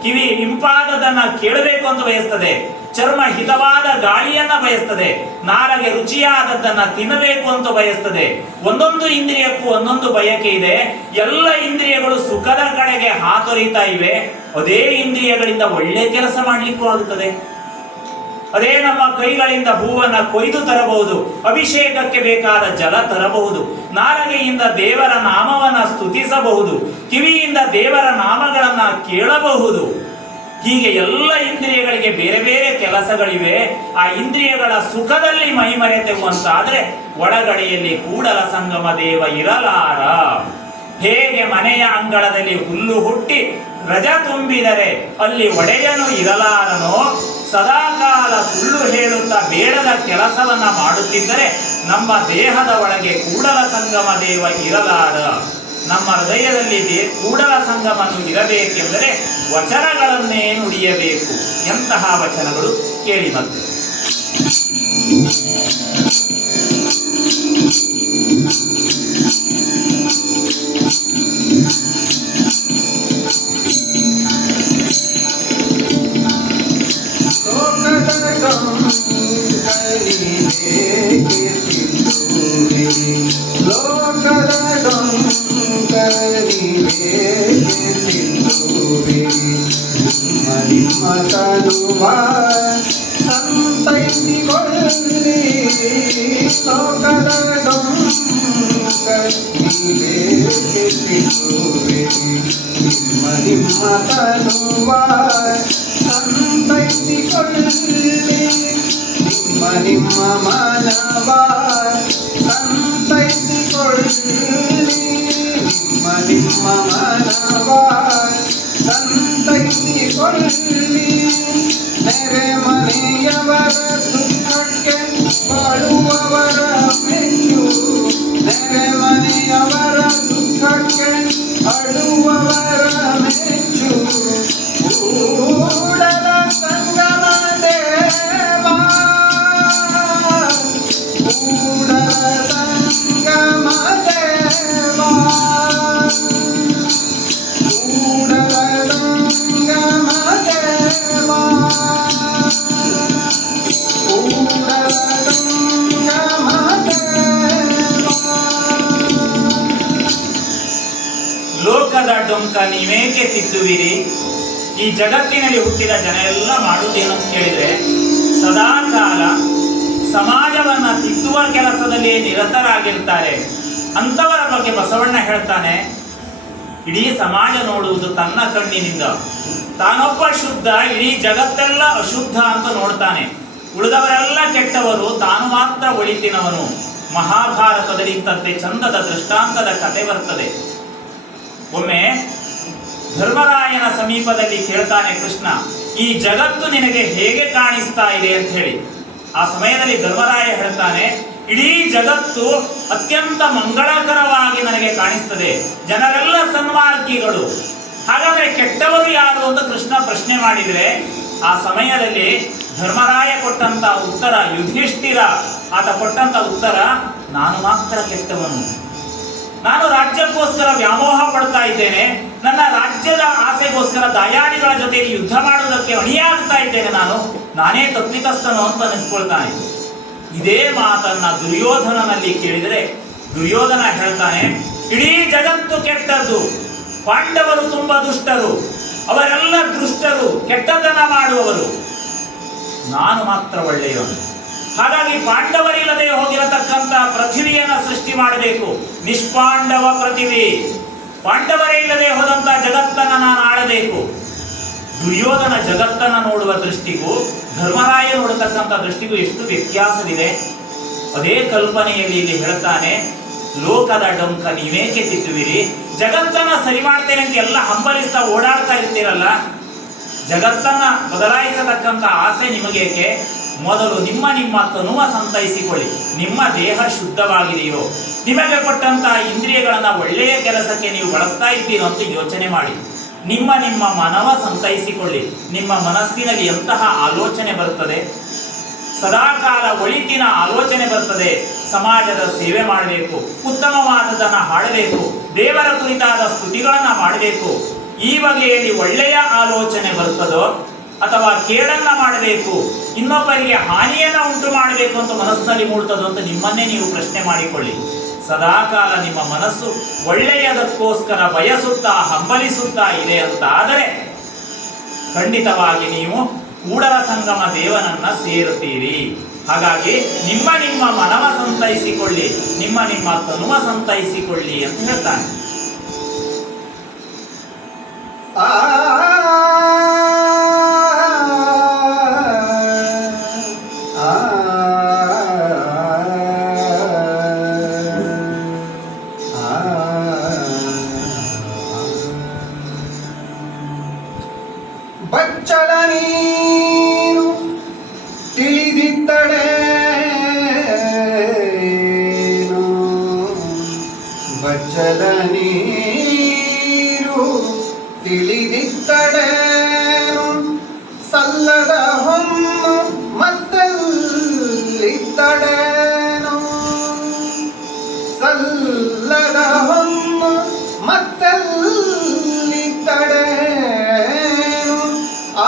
ಕಿವಿ ಇಂಪಾದದನ್ನ ಕೇಳಬೇಕು ಅಂತ ಬಯಸ್ತದೆ, ಚರ್ಮ ಹಿತವಾದ ಗಾಳಿಯನ್ನ ಬಯಸ್ತದೆ, ನಾಲಗೆ ರುಚಿಯಾದದ್ದನ್ನ ತಿನ್ನಬೇಕು ಅಂತ ಬಯಸ್ತದೆ. ಒಂದೊಂದು ಇಂದ್ರಿಯಕ್ಕೂ ಒಂದೊಂದು ಬಯಕೆ ಇದೆ. ಎಲ್ಲ ಇಂದ್ರಿಯಗಳು ಸುಖದ ಕಡೆಗೆ ಹಾತೊರಿತಾ ಇವೆ. ಅದೇ ಇಂದ್ರಿಯಗಳಿಂದ ಒಳ್ಳೆ ಕೆಲಸ ಮಾಡ್ಲಿಕ್ಕೂ ಆಗುತ್ತದೆ. ಅದೇ ನಮ್ಮ ಕೈಗಳಿಂದ ಹೂವನ್ನ ಕೊಯ್ದು ತರಬಹುದು, ಅಭಿಷೇಕಕ್ಕೆ ಬೇಕಾದ ಜಲ ತರಬಹುದು, ನಾಲಗೆಯಿಂದ ದೇವರ ನಾಮವನ್ನ ಸ್ತುತಿಸಬಹುದು, ಕಿವಿಯಿಂದ ದೇವರ ನಾಮಗಳನ್ನ ಕೇಳಬಹುದು. ಹೀಗೆ ಎಲ್ಲ ಇಂದ್ರಿಯಗಳಿಗೆ ಬೇರೆ ಬೇರೆ ಕೆಲಸಗಳಿವೆ. ಆ ಇಂದ್ರಿಯಗಳ ಸುಖದಲ್ಲಿ ಮೈಮರೆತೆವಂತಾದ್ರೆ ಒಳಗಡೆಯಲ್ಲಿ ಕೂಡಲ ಸಂಗಮ ದೇವ ಇರಲಾರ. ಹೇಗೆ ಮನೆಯ ಅಂಗಳದಲ್ಲಿ ಹುಲ್ಲು ಹುಟ್ಟಿ ರಜ ತುಂಬಿದರೆ ಅಲ್ಲಿ ಒಡೆಯನು ಇರಲಾರನೋ, ಸದಾಕಾಲ ಸುಳ್ಳು ಹೇಳುತ್ತಾ ಬೇಡದ ಕೆಲಸವನ್ನ ಮಾಡುತ್ತಿದ್ದರೆ ನಮ್ಮ ದೇಹದ ಒಳಗೆ ಕೂಡಲ ಸಂಗಮ ದೇವ ಇರಲಾರ. ನಮ್ಮ ಹೃದಯದಲ್ಲಿ ಕೂಡಲ ಸಂಗಮನು ಇರಬೇಕೆಂದರೆ ವಚನಗಳನ್ನೇ ನುಡಿಯಬೇಕು. ಎಂತಹ ವಚನಗಳು ಕೇಳಿ ಮತ್ತೆ. ಲೋಕದ ಮತನುವ ಸಂತೈಸಿಕೊಳ್ಳಿ. ಲೋಕದ ಮತನುವ ಸಂತೈಸಿಕೊಳ್ಳಿ. ನಿಮ್ಮ ಮಾನವ ಸಂತೈಸಿಕೊಳ್ಳಿ. ನಿಮ್ಮ ಮಾನವ ಸಂತೈಸಿಕೊಳ್ಳಿ. ನೆರೆ ಮನೆಯವರ ದುಃಖಕ್ಕೆ ಬಾಳುವವರ ಮೆಚ್ಚು. ನೆರೆ ಮನೆಯವರ ದುಃಖಕ್ಕೆ ಅಳುವವರ ಮೆಚ್ಚು. ಕೂಡಲ ಸಂಗಮ ದೇವ, ಕೂಡಲ ಸಂಗಮ ದೇವ, ಕೂಡಲ ಸಂಗಮ ದೇವ, ಕೂಡಲ ಸಂಗಮ ದೇವ. ಲೋಕದ ಡೊಂಕ ನೀವೇಕೆ ತಿದ್ದುವಿರಿ? ಈ ಜಗತ್ತಿನಲ್ಲಿ ಹುಟ್ಟಿದ ಜನ ಎಲ್ಲ ಮಾಡುವುದೇನಂತ ಕೇಳಿದ್ರೆ ಸದಾಕಾಲ ಸಮಾಜವನ್ನ ತಿದ್ದುವ ಕೆಲಸದಲ್ಲಿ ನಿರತರಾಗಿರ್ತಾರೆ. ಅಂತವರ ಬಗ್ಗೆ ಬಸವಣ್ಣ ಹೇಳ್ತಾನೆ, ಇಡೀ ಸಮಾಜ ನೋಡುವುದು ತನ್ನ ಕಣ್ಣಿನಿಂದ. ತಾನೊಬ್ಬ ಶುದ್ಧ, ಇಡೀ ಜಗತ್ತೆಲ್ಲ ಅಶುದ್ಧ ಅಂತ ನೋಡ್ತಾನೆ. ಉಳಿದವರೆಲ್ಲ ಕೆಟ್ಟವರು, ತಾನು ಮಾತ್ರ ಒಳಿತಿನವನು. ಮಹಾಭಾರತದಲ್ಲಿ ಇಂಥದ್ದೇ ಚಂದದ ದೃಷ್ಟಾಂತದ ಕತೆ ಬರ್ತದೆ. ಒಮ್ಮೆ ಧರ್ಮರಾಯನ ಸಮೀಪದಲ್ಲಿ ಕೇಳ್ತಾನೆ ಕೃಷ್ಣ, ಈ ಜಗತ್ತು ನಿನಗೆ ಹೇಗೆ ಕಾಣಿಸ್ತಾ ಇದೆ ಅಂತ ಹೇಳಿ. ಆ ಸಮಯದಲ್ಲಿ ಧರ್ಮರಾಯ ಹೇಳ್ತಾನೆ, ಇಡೀ ಜಗತ್ತು ಅತ್ಯಂತ ಮಂಗಳಕರವಾಗಿ ನನಗೆ ಕಾಣಿಸ್ತದೆ. ಜನರೆಲ್ಲ ಸನ್ಮಾರ್ಗಿಗಳು. ಹಾಗಾದ್ರೆ ಕೆಟ್ಟವರು ಯಾರು ಅಂತ ಕೃಷ್ಣ ಪ್ರಶ್ನೆ ಮಾಡಿದರೆ, ಆ ಸಮಯದಲ್ಲಿ ಧರ್ಮರಾಯ ಕೊಟ್ಟಂತ ಉತ್ತರ, ಯುಧಿಷ್ಠಿರ ಆತ ಕೊಟ್ಟಂತ ಉತ್ತರ, ನಾನು ಮಾತ್ರ ಕೆಟ್ಟವನು. ನಾನು ರಾಜ್ಯಕ್ಕೋಸ್ಕರ ವ್ಯಾಮೋಹ ಪಡ್ತಾ ಇದ್ದೇನೆ. ನನ್ನ ರಾಜ್ಯದ ಆಸೆಗೋಸ್ಕರ ದಾಯಾದಿಗಳ ಜೊತೆಯಲ್ಲಿ ಯುದ್ಧ ಮಾಡುವುದಕ್ಕೆ ಅಣಿಯಾಗ್ತಾ ಇದ್ದೇನೆ. ನಾನೇ ತಪ್ಪಿತಸ್ಥನು ಅಂತ ಅನಿಸ್ಕೊಳ್ತಾನೆ. ಇದೇ ಮಾತನ್ನ ದುರ್ಯೋಧನನಲ್ಲಿ ಕೇಳಿದರೆ ದುರ್ಯೋಧನ ಹೇಳ್ತಾನೆ, ಇಡೀ ಜಗತ್ತು ಕೆಟ್ಟದ್ದು, ಪಾಂಡವರು ತುಂಬಾ ದುಷ್ಟರು, ಅವರೆಲ್ಲ ದುಷ್ಟರು, ಕೆಟ್ಟದನ್ನ ಮಾಡುವವರು, ನಾನು ಮಾತ್ರ ಒಳ್ಳೆಯವನು. ಹಾಗಾಗಿ ಪಾಂಡವರಿಲ್ಲದೆ ಹೋಗಿರತಕ್ಕಂಥ ಪೃಥ್ವಿಯನ್ನ ಸೃಷ್ಟಿ ಮಾಡಬೇಕು. ನಿಷ್ಪಾಂಡವ ಪೃಥ್ವಿ, ಪಾಂಡವರೇ ಇಲ್ಲದೆ ಹೋದಂತ ಜಗತ್ತನ್ನ ನಾನು ಆಳಬೇಕು. ದುರ್ಯೋಧನ ಜಗತ್ತನ್ನ ನೋಡುವ ದೃಷ್ಟಿಗೂ ಧರ್ಮರಾಯ ನೋಡತಕ್ಕಂಥ ದೃಷ್ಟಿಗೂ ಎಷ್ಟು ವ್ಯತ್ಯಾಸವಿದೆ. ಅದೇ ಕಲ್ಪನೆಯಲ್ಲಿ ಇಲ್ಲಿ ಹೇಳ್ತಾನೆ, ಲೋಕದ ಡೊಂಕ ನೀವೇಕೆ ತಿದ್ದುವಿರಿ? ಜಗತ್ತನ್ನ ಸರಿ ಮಾಡ್ತೇನೆ ಅಂತ ಎಲ್ಲ ಹಂಬಲಿಸ್ತಾ ಓಡಾಡ್ತಾ ಇರ್ತೀರಲ್ಲ, ಜಗತ್ತನ್ನ ಬದಲಾಯಿಸತಕ್ಕಂಥ ಆಸೆ ನಿಮಗೇಕೆ? ಮೊದಲು ನಿಮ್ಮ ತನುವ ಸಂತೈಸಿಕೊಳ್ಳಿ. ನಿಮ್ಮ ದೇಹ ಶುದ್ಧವಾಗಿದೆಯೋ, ನಿಮಗೆ ಕೊಟ್ಟಂತಹ ಇಂದ್ರಿಯಗಳನ್ನ ಒಳ್ಳೆಯ ಕೆಲಸಕ್ಕೆ ನೀವು ಬಳಸ್ತಾ ಇದ್ದೀರೋ ಅಂತ ಯೋಚನೆ ಮಾಡಿ. ನಿಮ್ಮ ಮನವ ಸಂತೈಸಿಕೊಳ್ಳಿ. ನಿಮ್ಮ ಮನಸ್ಸಿನಲ್ಲಿ ಎಂತಹ ಆಲೋಚನೆ ಬರ್ತದೆ? ಸದಾಕಾಲ ಒಳಿತಿನ ಆಲೋಚನೆ ಬರ್ತದೆ. ಸಮಾಜದ ಸೇವೆ ಮಾಡಬೇಕು, ಉತ್ತಮವಾದದನ್ನ ಹಾಡಬೇಕು, ದೇವರ ಕುರಿತಾದ ಸ್ತುತಿಗಳನ್ನ ಮಾಡಬೇಕು. ಈ ಬಗೆಯಲ್ಲಿ ಒಳ್ಳೆಯ ಆಲೋಚನೆ ಬರ್ತದೋ ಅಥವಾ ಕೇಡನ್ನ ಮಾಡಬೇಕು, ಇನ್ನೊಬ್ಬರಿಗೆ ಹಾನಿಯನ್ನ ಉಂಟು ಮಾಡಬೇಕು ಅಂತ ಮನಸ್ಸಿನಲ್ಲಿ ಮೂಡ್ತದೋ ಅಂತ ನಿಮ್ಮನ್ನೇ ನೀವು ಪ್ರಶ್ನೆ ಮಾಡಿಕೊಳ್ಳಿ. ಸದಾಕಾಲ ನಿಮ್ಮ ಮನಸ್ಸು ಒಳ್ಳೆಯದಕ್ಕೋಸ್ಕರ ಬಯಸುತ್ತಾ ಹಂಬಲಿಸುತ್ತಾ ಇದೆ ಅಂತ ಆದರೆ ಖಂಡಿತವಾಗಿ ನೀವು ಕೂಡಲ ಸಂಗಮ ದೇವನನ್ನ ಸೇರುತ್ತೀರಿ. ಹಾಗಾಗಿ ನಿಮ್ಮ ಮನವ ಸಂತೈಸಿಕೊಳ್ಳಿ, ನಿಮ್ಮ ತನುವ ಸಂತೈಸಿಕೊಳ್ಳಿ ಅಂತ ಹೇಳ್ತಾನೆ. ಆ ಬಚ್ಚಲ ನೀರು ತಿಳಿದಿದ್ದಡೇನು ಸಲ್ಲದ ಹೊನ್ನು ಮತ್ತಲ್ಲಿದ್ದಡೇನು ಸಲ್ಲದ ಹೊನ್ನು ಮತ್ತಲ್ಲಿದ್ದಡೇನು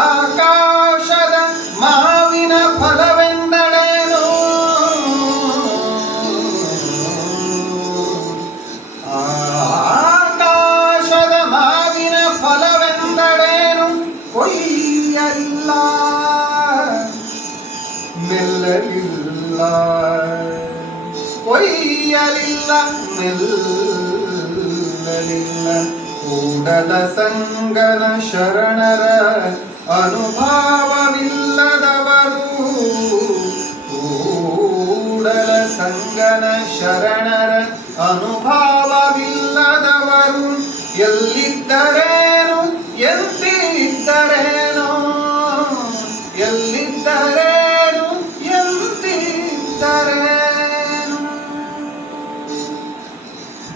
ಆಕಾಶದ ಮಾವಿನ ಫಲವೆಂದಡೇನು ಆಕಾಶದ ಮಾವಿನ ಫಲವೆಂದಡೇನು ಕೊಯ್ಯಲಿಲ್ಲ ಮೆಲ್ಲಲಿಲ್ಲ ಕೊಯ್ಯಲಿಲ್ಲ ಮೆಲ್ಲಲಿಲ್ಲ ಕೂಡಲ ಸಂಗನ ಶರಣರ ಅನುಭವವಿಲ್ಲದವರು ಕೂಡಲ ಸಂಗನ ಶರಣರ ಅನುಭವವಿಲ್ಲದವರು ಎಲ್ಲಿದ್ದರೇನು ಎಂತಿದ್ದರೇನೋ ಎಲ್ಲಿದ್ದರೇನು ಎಂತಿದ್ದರೇನು.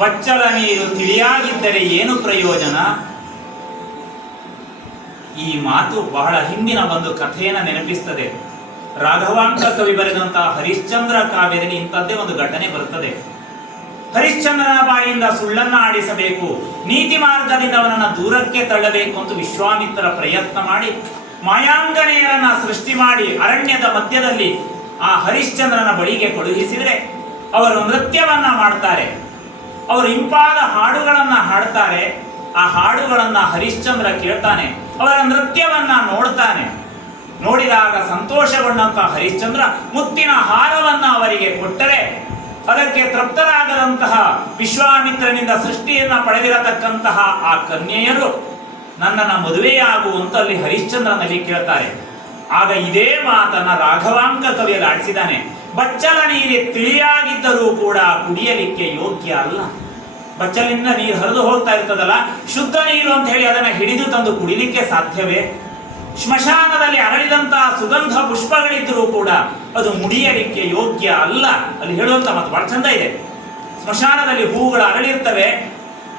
ಬಚ್ಚಲ ನೀರು ತಿಳಿಯಾಗಿದ್ದರೆ ಏನು ಪ್ರಯೋಜನ? ಈ ಮಾತು ಬಹಳ ಹಿಂದಿನ ಒಂದು ಕಥೆಯನ್ನು ನೆನಪಿಸ್ತದೆ. ರಾಘವಾಂಕ ಕವಿ ಬರೆದಂತಹ ಹರಿಶ್ಚಂದ್ರ ಕಾವ್ಯದಲ್ಲಿ ಇಂಥದ್ದೇ ಒಂದು ಘಟನೆ ಬರುತ್ತದೆ. ಹರಿಶ್ಚಂದ್ರನ ಬಾಯಿಯಿಂದ ಸುಳ್ಳನ್ನ ಆಡಿಸಬೇಕು, ನೀತಿ ಮಾರ್ಗದಿಂದ ಅವನನ್ನು ದೂರಕ್ಕೆ ತಳ್ಳಬೇಕು ಅಂತ ವಿಶ್ವಾಮಿತ್ರ ಪ್ರಯತ್ನ ಮಾಡಿ ಮಾಯಾಂಗನೆಯರನ್ನ ಸೃಷ್ಟಿ ಮಾಡಿ ಅರಣ್ಯದ ಮಧ್ಯದಲ್ಲಿ ಆ ಹರಿಶ್ಚಂದ್ರನ ಬಳಿಗೆ ಕಳುಹಿಸಿದರೆ ಅವರು ನೃತ್ಯವನ್ನ ಮಾಡ್ತಾರೆ. ಅವರು ಇಂಪಾದ ಹಾಡುಗಳನ್ನ ಹಾಡ್ತಾರೆ. ಆ ಹಾಡುಗಳನ್ನ ಹರಿಶ್ಚಂದ್ರ ಕೇಳ್ತಾನೆ, ಅವರ ನೃತ್ಯವನ್ನ ನೋಡ್ತಾನೆ. ನೋಡಿದಾಗ ಸಂತೋಷಗೊಂಡಂತ ಹರಿಶ್ಚಂದ್ರ ಮುತ್ತಿನ ಹಾರವನ್ನ ಅವರಿಗೆ ಕೊಟ್ಟರೆ ಅದಕ್ಕೆ ತೃಪ್ತರಾಗದಂತಹ ವಿಶ್ವಾಮಿತ್ರನಿಂದ ಸೃಷ್ಟಿಯನ್ನ ಪಡೆದಿರತಕ್ಕಂತಹ ಆ ಕನ್ಯೆಯರು ನನ್ನನ್ನು ಮದುವೆಯಾಗುವಂತ ಅಲ್ಲಿ ಹರಿಶ್ಚಂದ್ರನಲ್ಲಿ ಕೇಳ್ತಾರೆ. ಆಗ ಇದೇ ಮಾತನ್ನ ರಾಘವಾಂಕ ಕವಿಯಲ್ಲಿ ಆಡಿಸಿದ್ದಾನೆ. ಬಚ್ಚಲ ನೀರು ತಿಳಿಯಾಗಿದ್ದರೂ ಕೂಡ ಕುಡಿಯಲಿಕ್ಕೆ ಯೋಗ್ಯ ಅಲ್ಲ. ಬಚ್ಚಲಿಂದ ನೀರು ಹರಿದು ಹೋಗ್ತಾ ಇರ್ತದಲ್ಲ, ಶುದ್ಧ ನೀರು ಅಂತ ಹೇಳಿ ಅದನ್ನ ಹಿಡಿದು ತಂದು ಕುಡಿಲಿಕ್ಕೆ ಸಾಧ್ಯವೇ? ಸ್ಮಶಾನದಲ್ಲಿ ಅರಳಿದಂತಹ ಸುಗಂಧ ಪುಷ್ಪಗಳಿದ್ದರೂ ಕೂಡ ಅದು ಮುಡಿಯಲಿಕ್ಕೆ ಯೋಗ್ಯ ಅಲ್ಲ. ಅಲ್ಲಿ ಹೇಳುವಂತ ಮಾತು ಬಹಳ ಚಂದ ಇದೆ. ಸ್ಮಶಾನದಲ್ಲಿ ಹೂಗಳು ಅರಳಿರ್ತವೆ,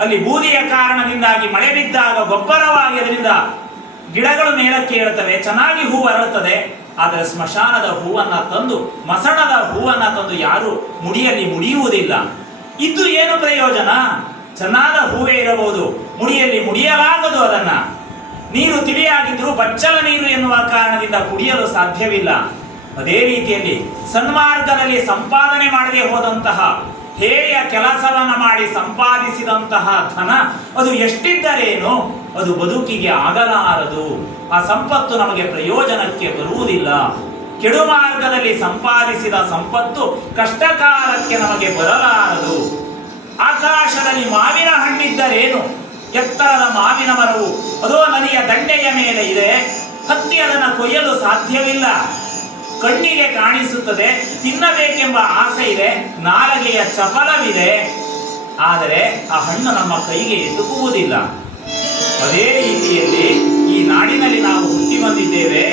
ಅಲ್ಲಿ ಬೂದಿಯ ಕಾರಣದಿಂದಾಗಿ ಮಳೆ ಬಿದ್ದಾಗ ಗೊಬ್ಬರವಾಗಿ ಅದರಿಂದ ಗಿಡಗಳು ಮೇಲಕ್ಕೆ ಏಳುತ್ತವೆ, ಚೆನ್ನಾಗಿ ಹೂವು ಅರಳುತ್ತದೆ. ಆದರೆ ಸ್ಮಶಾನದ ಹೂವನ್ನ ತಂದು, ಮಸಣದ ಹೂವನ್ನ ತಂದು ಯಾರು ಮುಡಿಯಲ್ಲಿ ಮುಡಿಯುವುದಿಲ್ಲ. ಇದು ಏನು ಪ್ರಯೋಜನ? ಚೆನ್ನಾದ ಹೂವೇ ಇರಬಹುದು, ಮುಡಿಯಲ್ಲಿ ಮುಡಿಯಲಾಗದು. ಅದನ್ನ ನೀರು ತಿಳಿಯಾಗಿದ್ರೂ ಬಚ್ಚಲ ನೀರು ಎನ್ನುವ ಕಾರಣದಿಂದ ಕುಡಿಯಲು ಸಾಧ್ಯವಿಲ್ಲ. ಅದೇ ರೀತಿಯಲ್ಲಿ ಸನ್ಮಾರ್ಗದಲ್ಲಿ ಸಂಪಾದನೆ ಮಾಡದೆ ಹೋದಂತಹ, ಹೇಯ ಕೆಲಸವನ್ನ ಮಾಡಿ ಸಂಪಾದಿಸಿದಂತಹ ಧನ ಅದು ಎಷ್ಟಿದ್ದರೇನು ಅದು ಬದುಕಿಗೆ ಆಗಲಾರದು. ಆ ಸಂಪತ್ತು ನಮಗೆ ಪ್ರಯೋಜನಕ್ಕೆ ಬರುವುದಿಲ್ಲ. ಕೆಡು ಮಾರ್ಗದಲ್ಲಿ ಸಂಪಾದಿಸಿದ ಸಂಪತ್ತು ಕಷ್ಟಕಾಲಕ್ಕೆ ನಮಗೆ ಬರಲಾರದು. ಆಕಾಶದಲ್ಲಿ ಮಾವಿನ ಹಣ್ಣಿದ್ದರೇನು? ಎತ್ತರದ ಮಾವಿನ ಮರವು ಅದೋ ನದಿಯ ದಂಡೆಯ ಮೇಲೆ ಇದೆ, ಹತ್ತಿ ಅದನ್ನು ಕೊಯ್ಯಲು ಸಾಧ್ಯವಿಲ್ಲ. ಕಣ್ಣಿಗೆ ಕಾಣಿಸುತ್ತದೆ, ತಿನ್ನಬೇಕೆಂಬ ಆಸೆ ಇದೆ, ನಾಲಿಗೆಯ ಚಪಲವಿದೆ, ಆದರೆ ಆ ಹಣ್ಣು ನಮ್ಮ ಕೈಗೆ ಎಟುಕುವುದಿಲ್ಲ. ಅದೇ ರೀತಿಯಲ್ಲಿ ಈ ನಾಡಿನಲ್ಲಿ ನಾವು ಹುಟ್ಟಿ ಬಂದಿದ್ದೇವೆ.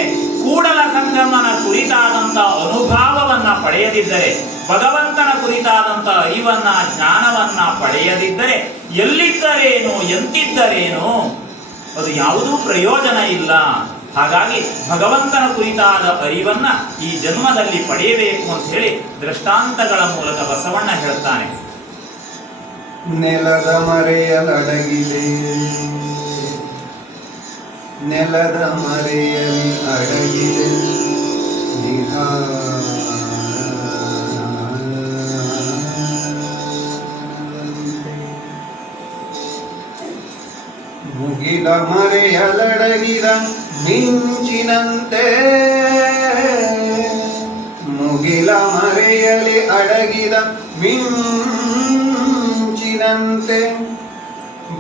ಕೂಡಲ ಸಂಗಮನ ಕುರಿತಾದಂಥ ಅನುಭವವನ್ನ ಪಡೆಯದಿದ್ದರೆ, ಭಗವಂತನ ಕುರಿತಾದಂಥ ಅರಿವನ್ನ ಜ್ಞಾನವನ್ನ ಪಡೆಯದಿದ್ದರೆ ಎಲ್ಲಿದ್ದರೇನು ಎಂತಿದ್ದರೇನು ಅದು ಯಾವುದೂ ಪ್ರಯೋಜನ ಇಲ್ಲ. ಹಾಗಾಗಿ ಭಗವಂತನ ಕುರಿತಾದ ಅರಿವನ್ನ ಈ ಜನ್ಮದಲ್ಲಿ ಪಡೆಯಬೇಕು ಅಂತ ಹೇಳಿ ದೃಷ್ಟಾಂತಗಳ ಮೂಲಕ ಬಸವಣ್ಣ ಹೇಳ್ತಾನೆ. ನೆಲದ ಮರೆಯಲಡಗಿದೆ, ನೆಲದ ಮರೆಯಲ್ಲಿ ಅಡಗಿದೆ ಮುಗಿಲ ಮರೆಯಲಡಗಿದ ಮಿಂಚಿನಂತೆ, ಮುಗಿಲ ಮರೆಯಲಿ ಅಡಗಿದ ಮಿಂಚಿನಂತೆ,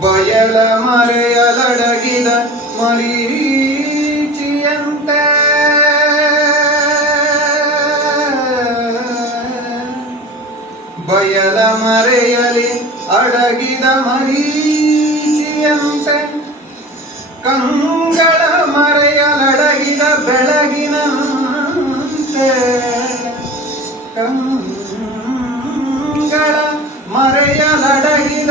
ಬಯಲ ಮರೆಯಲಡಗಿದ ಮರೀಚಿಯಂತೆ, ಬಯಲ ಮರೆಯಲಿ ಅಡಗಿದ ಮರೀಚಿಯಂತೆ, ಕಂಗಳ ಮರೆಯಲಡಗಿದ ಬೆಳಗಿನಂತೆ, ಕಂಗಳ ಮರೆಯಲಡಗಿದ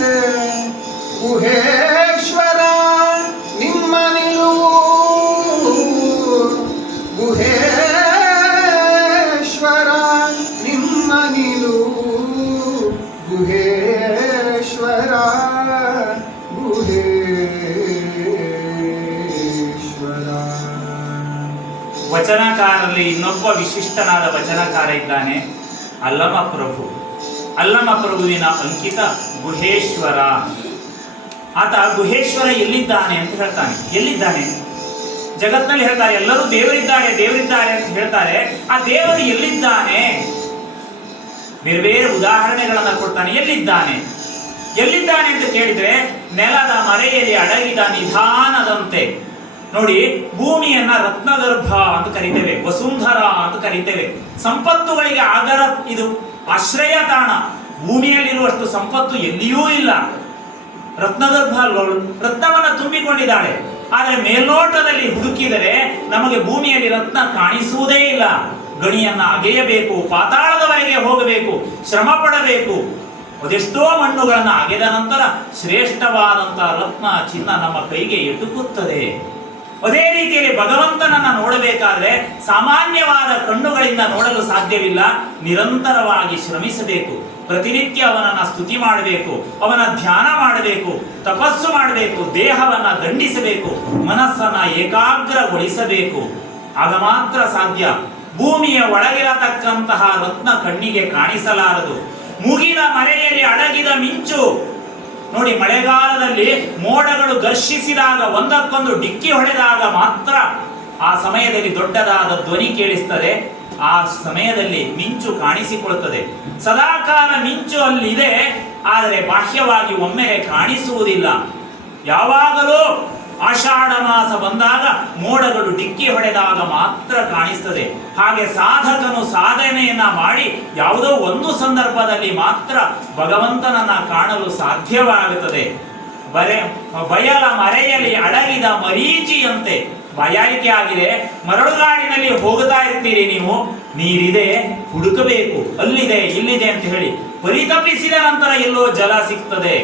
ಗುಹೇಶಿಯಂತೆ ಗುಹೇಶ್ವರ ನಿಮ್ಮ ನಿಲುವು ಗುಹೇಶ್ವರ ನಿಮ್ಮ ನಿಲುವು ಗುಹೇಶ್ವರ ಗುಹೇಶ್ವರ. ವಚನಕಾರರಲ್ಲಿ ಇನ್ನೊಬ್ಬ ವಿಶಿಷ್ಟನಾದ ವಚನಕಾರ ಇದ್ದಾನೆ, ಅಲ್ಲಮ ಪ್ರಭು. ಅಲ್ಲಮ ಪ್ರಭುವಿನ ಅಂಕಿತ ಗುಹೇಶ್ವರ. ಆತ ಗುಹೇಶ್ವರ ಎಲ್ಲಿದ್ದಾನೆ ಅಂತ ಹೇಳ್ತಾನೆ. ಎಲ್ಲಿದ್ದಾನೆ? ಜಗತ್ನಲ್ಲಿ ಹೇಳ್ತಾರೆ ಎಲ್ಲರೂ ದೇವರಿದ್ದಾರೆ ದೇವರಿದ್ದಾರೆ ಅಂತ ಹೇಳ್ತಾರೆ. ಆ ದೇವರು ಎಲ್ಲಿದ್ದಾನೆ? ಬೇರೆ ಬೇರೆ ಉದಾಹರಣೆಗಳನ್ನ ಕೊಡ್ತಾನೆ. ಎಲ್ಲಿದ್ದಾನೆ ಎಲ್ಲಿದ್ದಾನೆ ಅಂತ ಕೇಳಿದ್ರೆ, ನೆಲದ ಮರೆಯಲ್ಲಿ ಅಡಗಿದ ನಿಧಾನದಂತೆ. ನೋಡಿ, ಭೂಮಿಯನ್ನ ರತ್ನಗರ್ಭ ಅಂತ ಕರಿತೇವೆ, ವಸುಂಧರ ಅಂತ ಕರಿತೇವೆ. ಸಂಪತ್ತುಗಳಿಗೆ ಆಗರ ಇದು ಆಶ್ರಯ ತಾಣ. ಭೂಮಿಯಲ್ಲಿರುವಷ್ಟು ಸಂಪತ್ತು ಎಲ್ಲಿಯೂ ಇಲ್ಲ. ರತ್ನಗರ್ಭ ರತ್ನವನ್ನ ತುಂಬಿಕೊಂಡಿದ್ದಾಳೆ. ಆದರೆ ಮೇಲ್ನೋಟದಲ್ಲಿ ಹುಡುಕಿದರೆ ನಮಗೆ ಭೂಮಿಯಲ್ಲಿ ರತ್ನ ಕಾಣಿಸುವುದೇ ಇಲ್ಲ. ಗಣಿಯನ್ನ ಅಗೆಯಬೇಕು, ಪಾತಾಳದವರೆಗೆ ಹೋಗಬೇಕು, ಶ್ರಮ ಪಡಬೇಕು. ಅದೆಷ್ಟೋ ಮಣ್ಣುಗಳನ್ನು ಅಗೆದ ನಂತರ ಶ್ರೇಷ್ಠವಾದಂತಹ ರತ್ನ ಚಿನ್ನ ನಮ್ಮ ಕೈಗೆ ಎಟುಕುತ್ತದೆ. ಅದೇ ರೀತಿಯಲ್ಲಿ ಭಗವಂತನನ್ನ ನೋಡಬೇಕಾದ್ರೆ ಸಾಮಾನ್ಯವಾದ ಕಣ್ಣುಗಳಿಂದ ನೋಡಲು ಸಾಧ್ಯವಿಲ್ಲ. ನಿರಂತರವಾಗಿ ಶ್ರಮಿಸಬೇಕು. ಪ್ರತಿನಿತ್ಯ ಅವನನ್ನ ಸ್ತುತಿ ಮಾಡಬೇಕು, ಅವನ ಧ್ಯಾನ ಮಾಡಬೇಕು, ತಪಸ್ಸು ಮಾಡಬೇಕು, ದೇಹವನ್ನ ದಂಡಿಸಬೇಕು, ಮನಸ್ಸನ್ನ ಏಕಾಗ್ರಗೊಳಿಸಬೇಕು. ಆಗ ಮಾತ್ರ ಸಾಧ್ಯ. ಭೂಮಿಯ ಒಳಗಿರತಕ್ಕಂತಹ ರತ್ನ ಕಣ್ಣಿಗೆ ಕಾಣಿಸಲಾರದು. ಮುಗಿಲ ಮರೆಯಲ್ಲಿ ಅಡಗಿದ ಮಿಂಚು. ನೋಡಿ, ಮಳೆಗಾಲದಲ್ಲಿ ಮೋಡಗಳು ಘರ್ಷಿಸಿದಾಗ, ಒಂದಕ್ಕೊಂದು ಡಿಕ್ಕಿ ಹೊಡೆದಾಗ ಮಾತ್ರ ಆ ಸಮಯದಲ್ಲಿ ದೊಡ್ಡದಾದ ಧ್ವನಿ ಕೇಳಿಸ್ತದೆ. ಆ ಸಮಯದಲ್ಲಿ ಮಿಂಚು ಕಾಣಿಸಿಕೊಳ್ಳುತ್ತದೆ. ಸದಾಕಾಲ ಮಿಂಚು ಅಲ್ಲಿದೆ, ಆದರೆ ಬಾಹ್ಯವಾಗಿ ಒಮ್ಮೆಲೆ ಕಾಣಿಸುವುದಿಲ್ಲ. ಯಾವಾಗಲೂ ಆಷಾಢ ಮಾಸ ಬಂದಾಗ ಮೋಡಗಳು ಡಿಕ್ಕಿ ಹೊಡೆದಾಗ ಮಾತ್ರ ಕಾಣಿಸ್ತದೆ. ಹಾಗೆ ಸಾಧಕನು ಸಾಧನೆಯನ್ನ ಮಾಡಿ ಯಾವುದೋ ಒಂದು ಸಂದರ್ಭದಲ್ಲಿ ಮಾತ್ರ ಭಗವಂತನನ್ನ ಕಾಣಲು ಸಾಧ್ಯವಾಗುತ್ತದೆ. ಬಯಲ ಮರೆಯಲ್ಲಿ ಅಡಗಿದ ಮರೀಚಿಯಂತೆ. ಬಾಯಾರಿಕೆ ಆಗಿದೆ, ಮರಳುಗಾಡಿನಲ್ಲಿ ಹೋಗುತ್ತಾ ಇರ್ತೀರಿ ನೀವು, ನೀರಿದೆ, ಹುಡುಕಬೇಕು, ಅಲ್ಲಿದೆ ಇಲ್ಲಿದೆ ಅಂತ ಹೇಳಿ ಪರಿತಪಿಸಿದ ನಂತರ ಎಲ್ಲೋ ಜಲ ಸಿಗ್ತದೆ.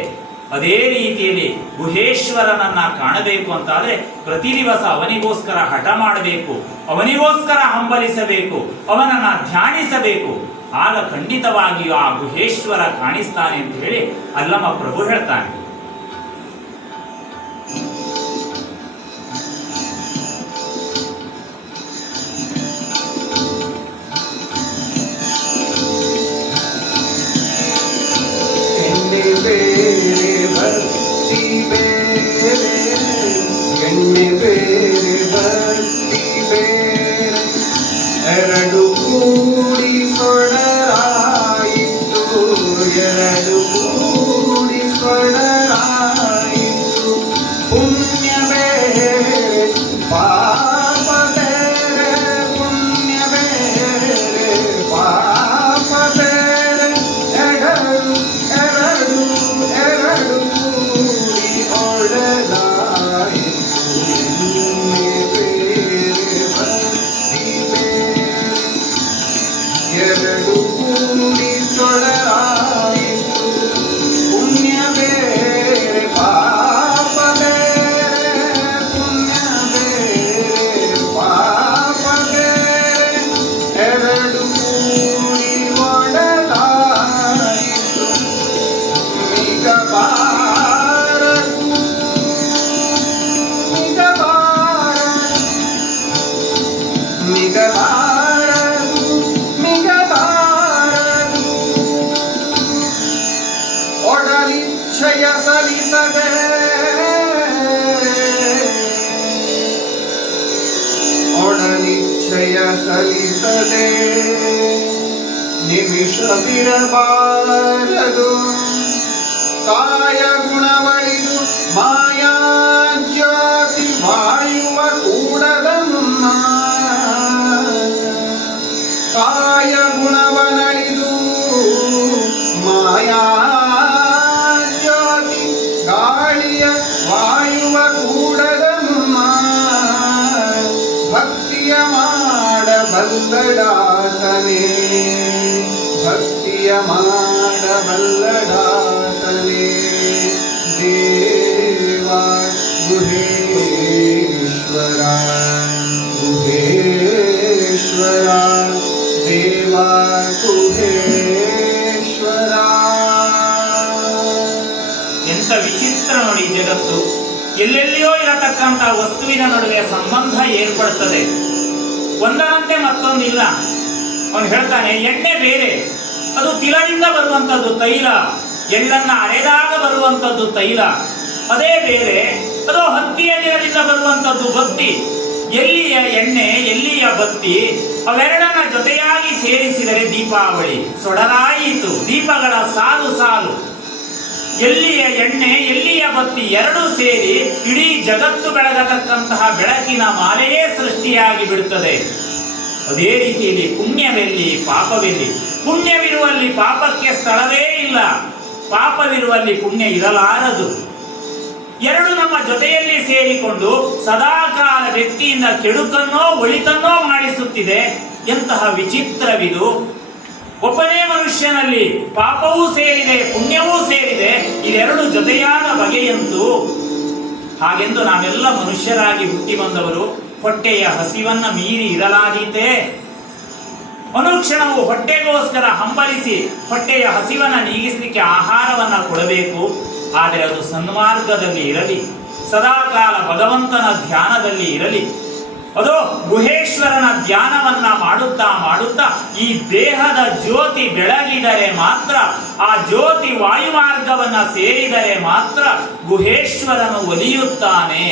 ಅದೇ ರೀತಿಯಲ್ಲಿ ಗುಹೇಶ್ವರನನ್ನ ಕಾಣಬೇಕು ಅಂತಾದ್ರೆ ಪ್ರತಿ ದಿವಸ ಅವನಿಗೋಸ್ಕರ ಹಠ ಮಾಡಬೇಕು, ಅವನಿಗೋಸ್ಕರ ಹಂಬಲಿಸಬೇಕು, ಅವನನ್ನ ಧ್ಯಾನಿಸಬೇಕು. ಆಗ ಖಂಡಿತವಾಗಿಯೂ ಆ ಗುಹೇಶ್ವರ ಕಾಣಿಸ್ತಾನೆ ಅಂತ ಹೇಳಿ ಅಲ್ಲಮ ಪ್ರಭು ಹೇಳ್ತಾನೆ. ಎರಡು ಕೂಡಿ ಸೊಡರಾಯಿತು, ಎರಡು ಕೂಡಿ ಸೊಡರಾಯಿತು. ಪುಣ್ಯ ಬೇರೆ ಪಾಪ ಬೇರೆ, ಪುಣ್ಯ ಬೇರೆ ಪಾಪ ಬೇರೆ. ಎರಡು ಎರಡು ಎರಡು ಕೂಡಿ ಒಡಲಾಯಿತು. ಎರಡು ಕೂಡಿ ಸೊಡರಾಯಿತು. ಪುಣ್ಯ ಬೇರೆ ಪಾಪ ಬೇರೆ, ಪುಣ್ಯ ಬೇರೆ ಪಾಪ ಬೇರೆ. ಎರಡು ಕೂಡಿ ಒಡಲಾಯಿತು. ಮಿಗಬಾರದು ಮಿಗಬಾರದು ಮಿಗಬಾರದು ಮಿಗಬಾರದು. ಒಡಲಿಚ್ಛೆಯ ಸಲಿಸದೆ, ಒಡಲಿಚ್ಛೆಯ ಸಲಿಸದೆ ನಿಮಿಷವಿರಬಾರದು. ಕಾಯ ಗುಣವಳಿದು ಮಾಯಾ ಜ್ಯೋತಿ ವಾಯುವ ಕೂಡದ ಮುನ್ನ. ಕಾಯ ಗುಣವನಳಿದು ಮಾಯಾ ಜ್ಯೋತಿ ಗಾಳಿಯ ವಾಯುವ ಕೂಡದ ಮುನ್ನ. ಭಕ್ತಿಯ ಮಾಡಬಲ್ಲಡಾತನೇ, ಭಕ್ತಿಯ ಮಾಡಬಲ್ಲಡಾತ. ತಲೆ ದೇವ ಗುಹೇಶ್ವರ ಗುಹೇಶ್ವರ ದೇವ ಗುಹೇಶ್ವರ. ಎಂಥ ವಿಚಿತ್ರ ನೋಡಿ ಜಗತ್ತು. ಎಲ್ಲೆಲ್ಲಿಯೋ ಇರತಕ್ಕಂಥ ವಸ್ತುವಿನ ನಡುವೆ ಸಂಬಂಧ ಏರ್ಪಡ್ತದೆ, ಒಂದರಂತೆ ಮತ್ತೊಂದಿಲ್ಲ. ಅವನು ಹೇಳ್ತಾನೆ, ಎಣ್ಣೆ ಬೇರೆ, ಅದು ತಿಲದಿಂದ ಬರುವಂಥದ್ದು ತೈಲ, ಎಳ್ಳನ್ನು ಅರೆದಾಗ ಬರುವಂಥದ್ದು ತೈಲ ಅದೇ ಬೇರೆ, ಅದು ಹತ್ತಿಯ ಗಿಡದಿಂದ ಬರುವಂಥದ್ದು ಬತ್ತಿ. ಎಲ್ಲಿಯ ಎಣ್ಣೆ ಎಲ್ಲಿಯ ಬತ್ತಿ, ಅವೆರಡನ್ನ ಜೊತೆಯಾಗಿ ಸೇರಿಸಿದರೆ ದೀಪಾವಳಿ ಸೊಡರಾಯಿತು. ದೀಪಗಳ ಸಾಲು ಸಾಲು, ಎಲ್ಲಿಯ ಎಣ್ಣೆ ಎಲ್ಲಿಯ ಬತ್ತಿ ಎರಡೂ ಸೇರಿ ಇಡೀ ಜಗತ್ತು ಬೆಳಗತಕ್ಕಂತಹ ಬೆಳಕಿನ ಮಾಲೆಯೇ ಸೃಷ್ಟಿಯಾಗಿ ಬಿಡುತ್ತದೆ. ಅದೇ ರೀತಿಯಲ್ಲಿ ಪುಣ್ಯವೆಲ್ಲಿ ಪಾಪವೆಲ್ಲಿ, ಪುಣ್ಯವಿರುವಲ್ಲಿ ಪಾಪಕ್ಕೆ ಸ್ಥಳವೇ ಇಲ್ಲ, ಪಾಪವಿರುವಲ್ಲಿ ಪುಣ್ಯ ಇರಲಾರದು. ಎರಡು ನಮ್ಮ ಜೊತೆಯಲ್ಲಿ ಸೇರಿಕೊಂಡು ಸದಾಕಾಲ ವ್ಯಕ್ತಿಯಿಂದ ಕೆಡುಕನ್ನೋ ಒಳಿತನ್ನೋ ಮಾಡಿಸುತ್ತಿದೆ. ಎಂತಹ ವಿಚಿತ್ರವಿದು. ಒಬ್ಬನೇ ಮನುಷ್ಯನಲ್ಲಿ ಪಾಪವೂ ಸೇರಿದೆ ಪುಣ್ಯವೂ ಸೇರಿದೆ, ಇದೆರಡು ಜೊತೆಯಾದ ಬಗೆಯಂತೂ. ಹಾಗೆಂದು ನಾವೆಲ್ಲ ಮನುಷ್ಯರಾಗಿ ಹುಟ್ಟಿ ಬಂದವರು ಹೊಟ್ಟೆಯ ಹಸಿವನ್ನ ಮೀರಿ ಇರಲಾದೀತೆ. ಅನುಕ್ಷಣವು ಹೊಟ್ಟೆಗೋಸ್ಕರ ಹಂಬಲಿಸಿ ಹೊಟ್ಟೆಯ ಹಸಿವನ್ನ ನೀಗಿಸಲಿಕ್ಕೆ ಆಹಾರವನ್ನ ಕೊಡಬೇಕು. ಆದರೆ ಅದು ಸನ್ಮಾರ್ಗದಲ್ಲಿ ಇರಲಿ, ಸದಾಕಾಲ ಭಗವಂತನ ಧ್ಯಾನದಲ್ಲಿ ಇರಲಿ. ಅದು ಗುಹೇಶ್ವರನ ಧ್ಯಾನವನ್ನ ಮಾಡುತ್ತಾ ಮಾಡುತ್ತಾ ಈ ದೇಹದ ಜ್ಯೋತಿ ಬೆಳಗಿದರೆ ಮಾತ್ರ, ಆ ಜ್ಯೋತಿ ವಾಯುಮಾರ್ಗವನ್ನ ಸೇರಿದರೆ ಮಾತ್ರ ಗುಹೇಶ್ವರನು ಒಲಿಯುತ್ತಾನೆ.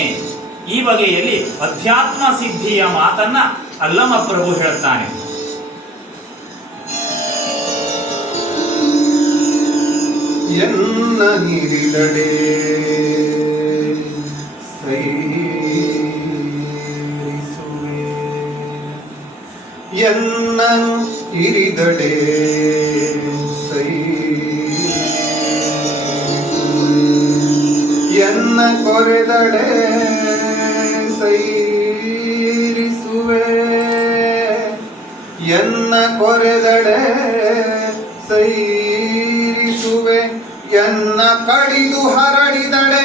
ಈ ಬಗೆಯಲ್ಲಿ ಅಧ್ಯಾತ್ಮ ಸಿದ್ಧಿಯ ಮಾತನ್ನ ಅಲ್ಲಮ ಪ್ರಭು ಹೇಳ್ತಾನೆ. ಎನ್ನ ಹಿರಿದಡೆ ಸೈರಿಸುವೆ, ಎನ್ನನು ಹಿರಿದಡೆ ಎನ್ನ ಕೊರೆದಡೆ ಸೈರಿಸುವೆ, ಎನ್ನ ಕೊರೆದಡೆ ಸೈರಿಸುವೆ, ಎನ್ನ ಕಡಿದು ಹರಡಿದಡೆ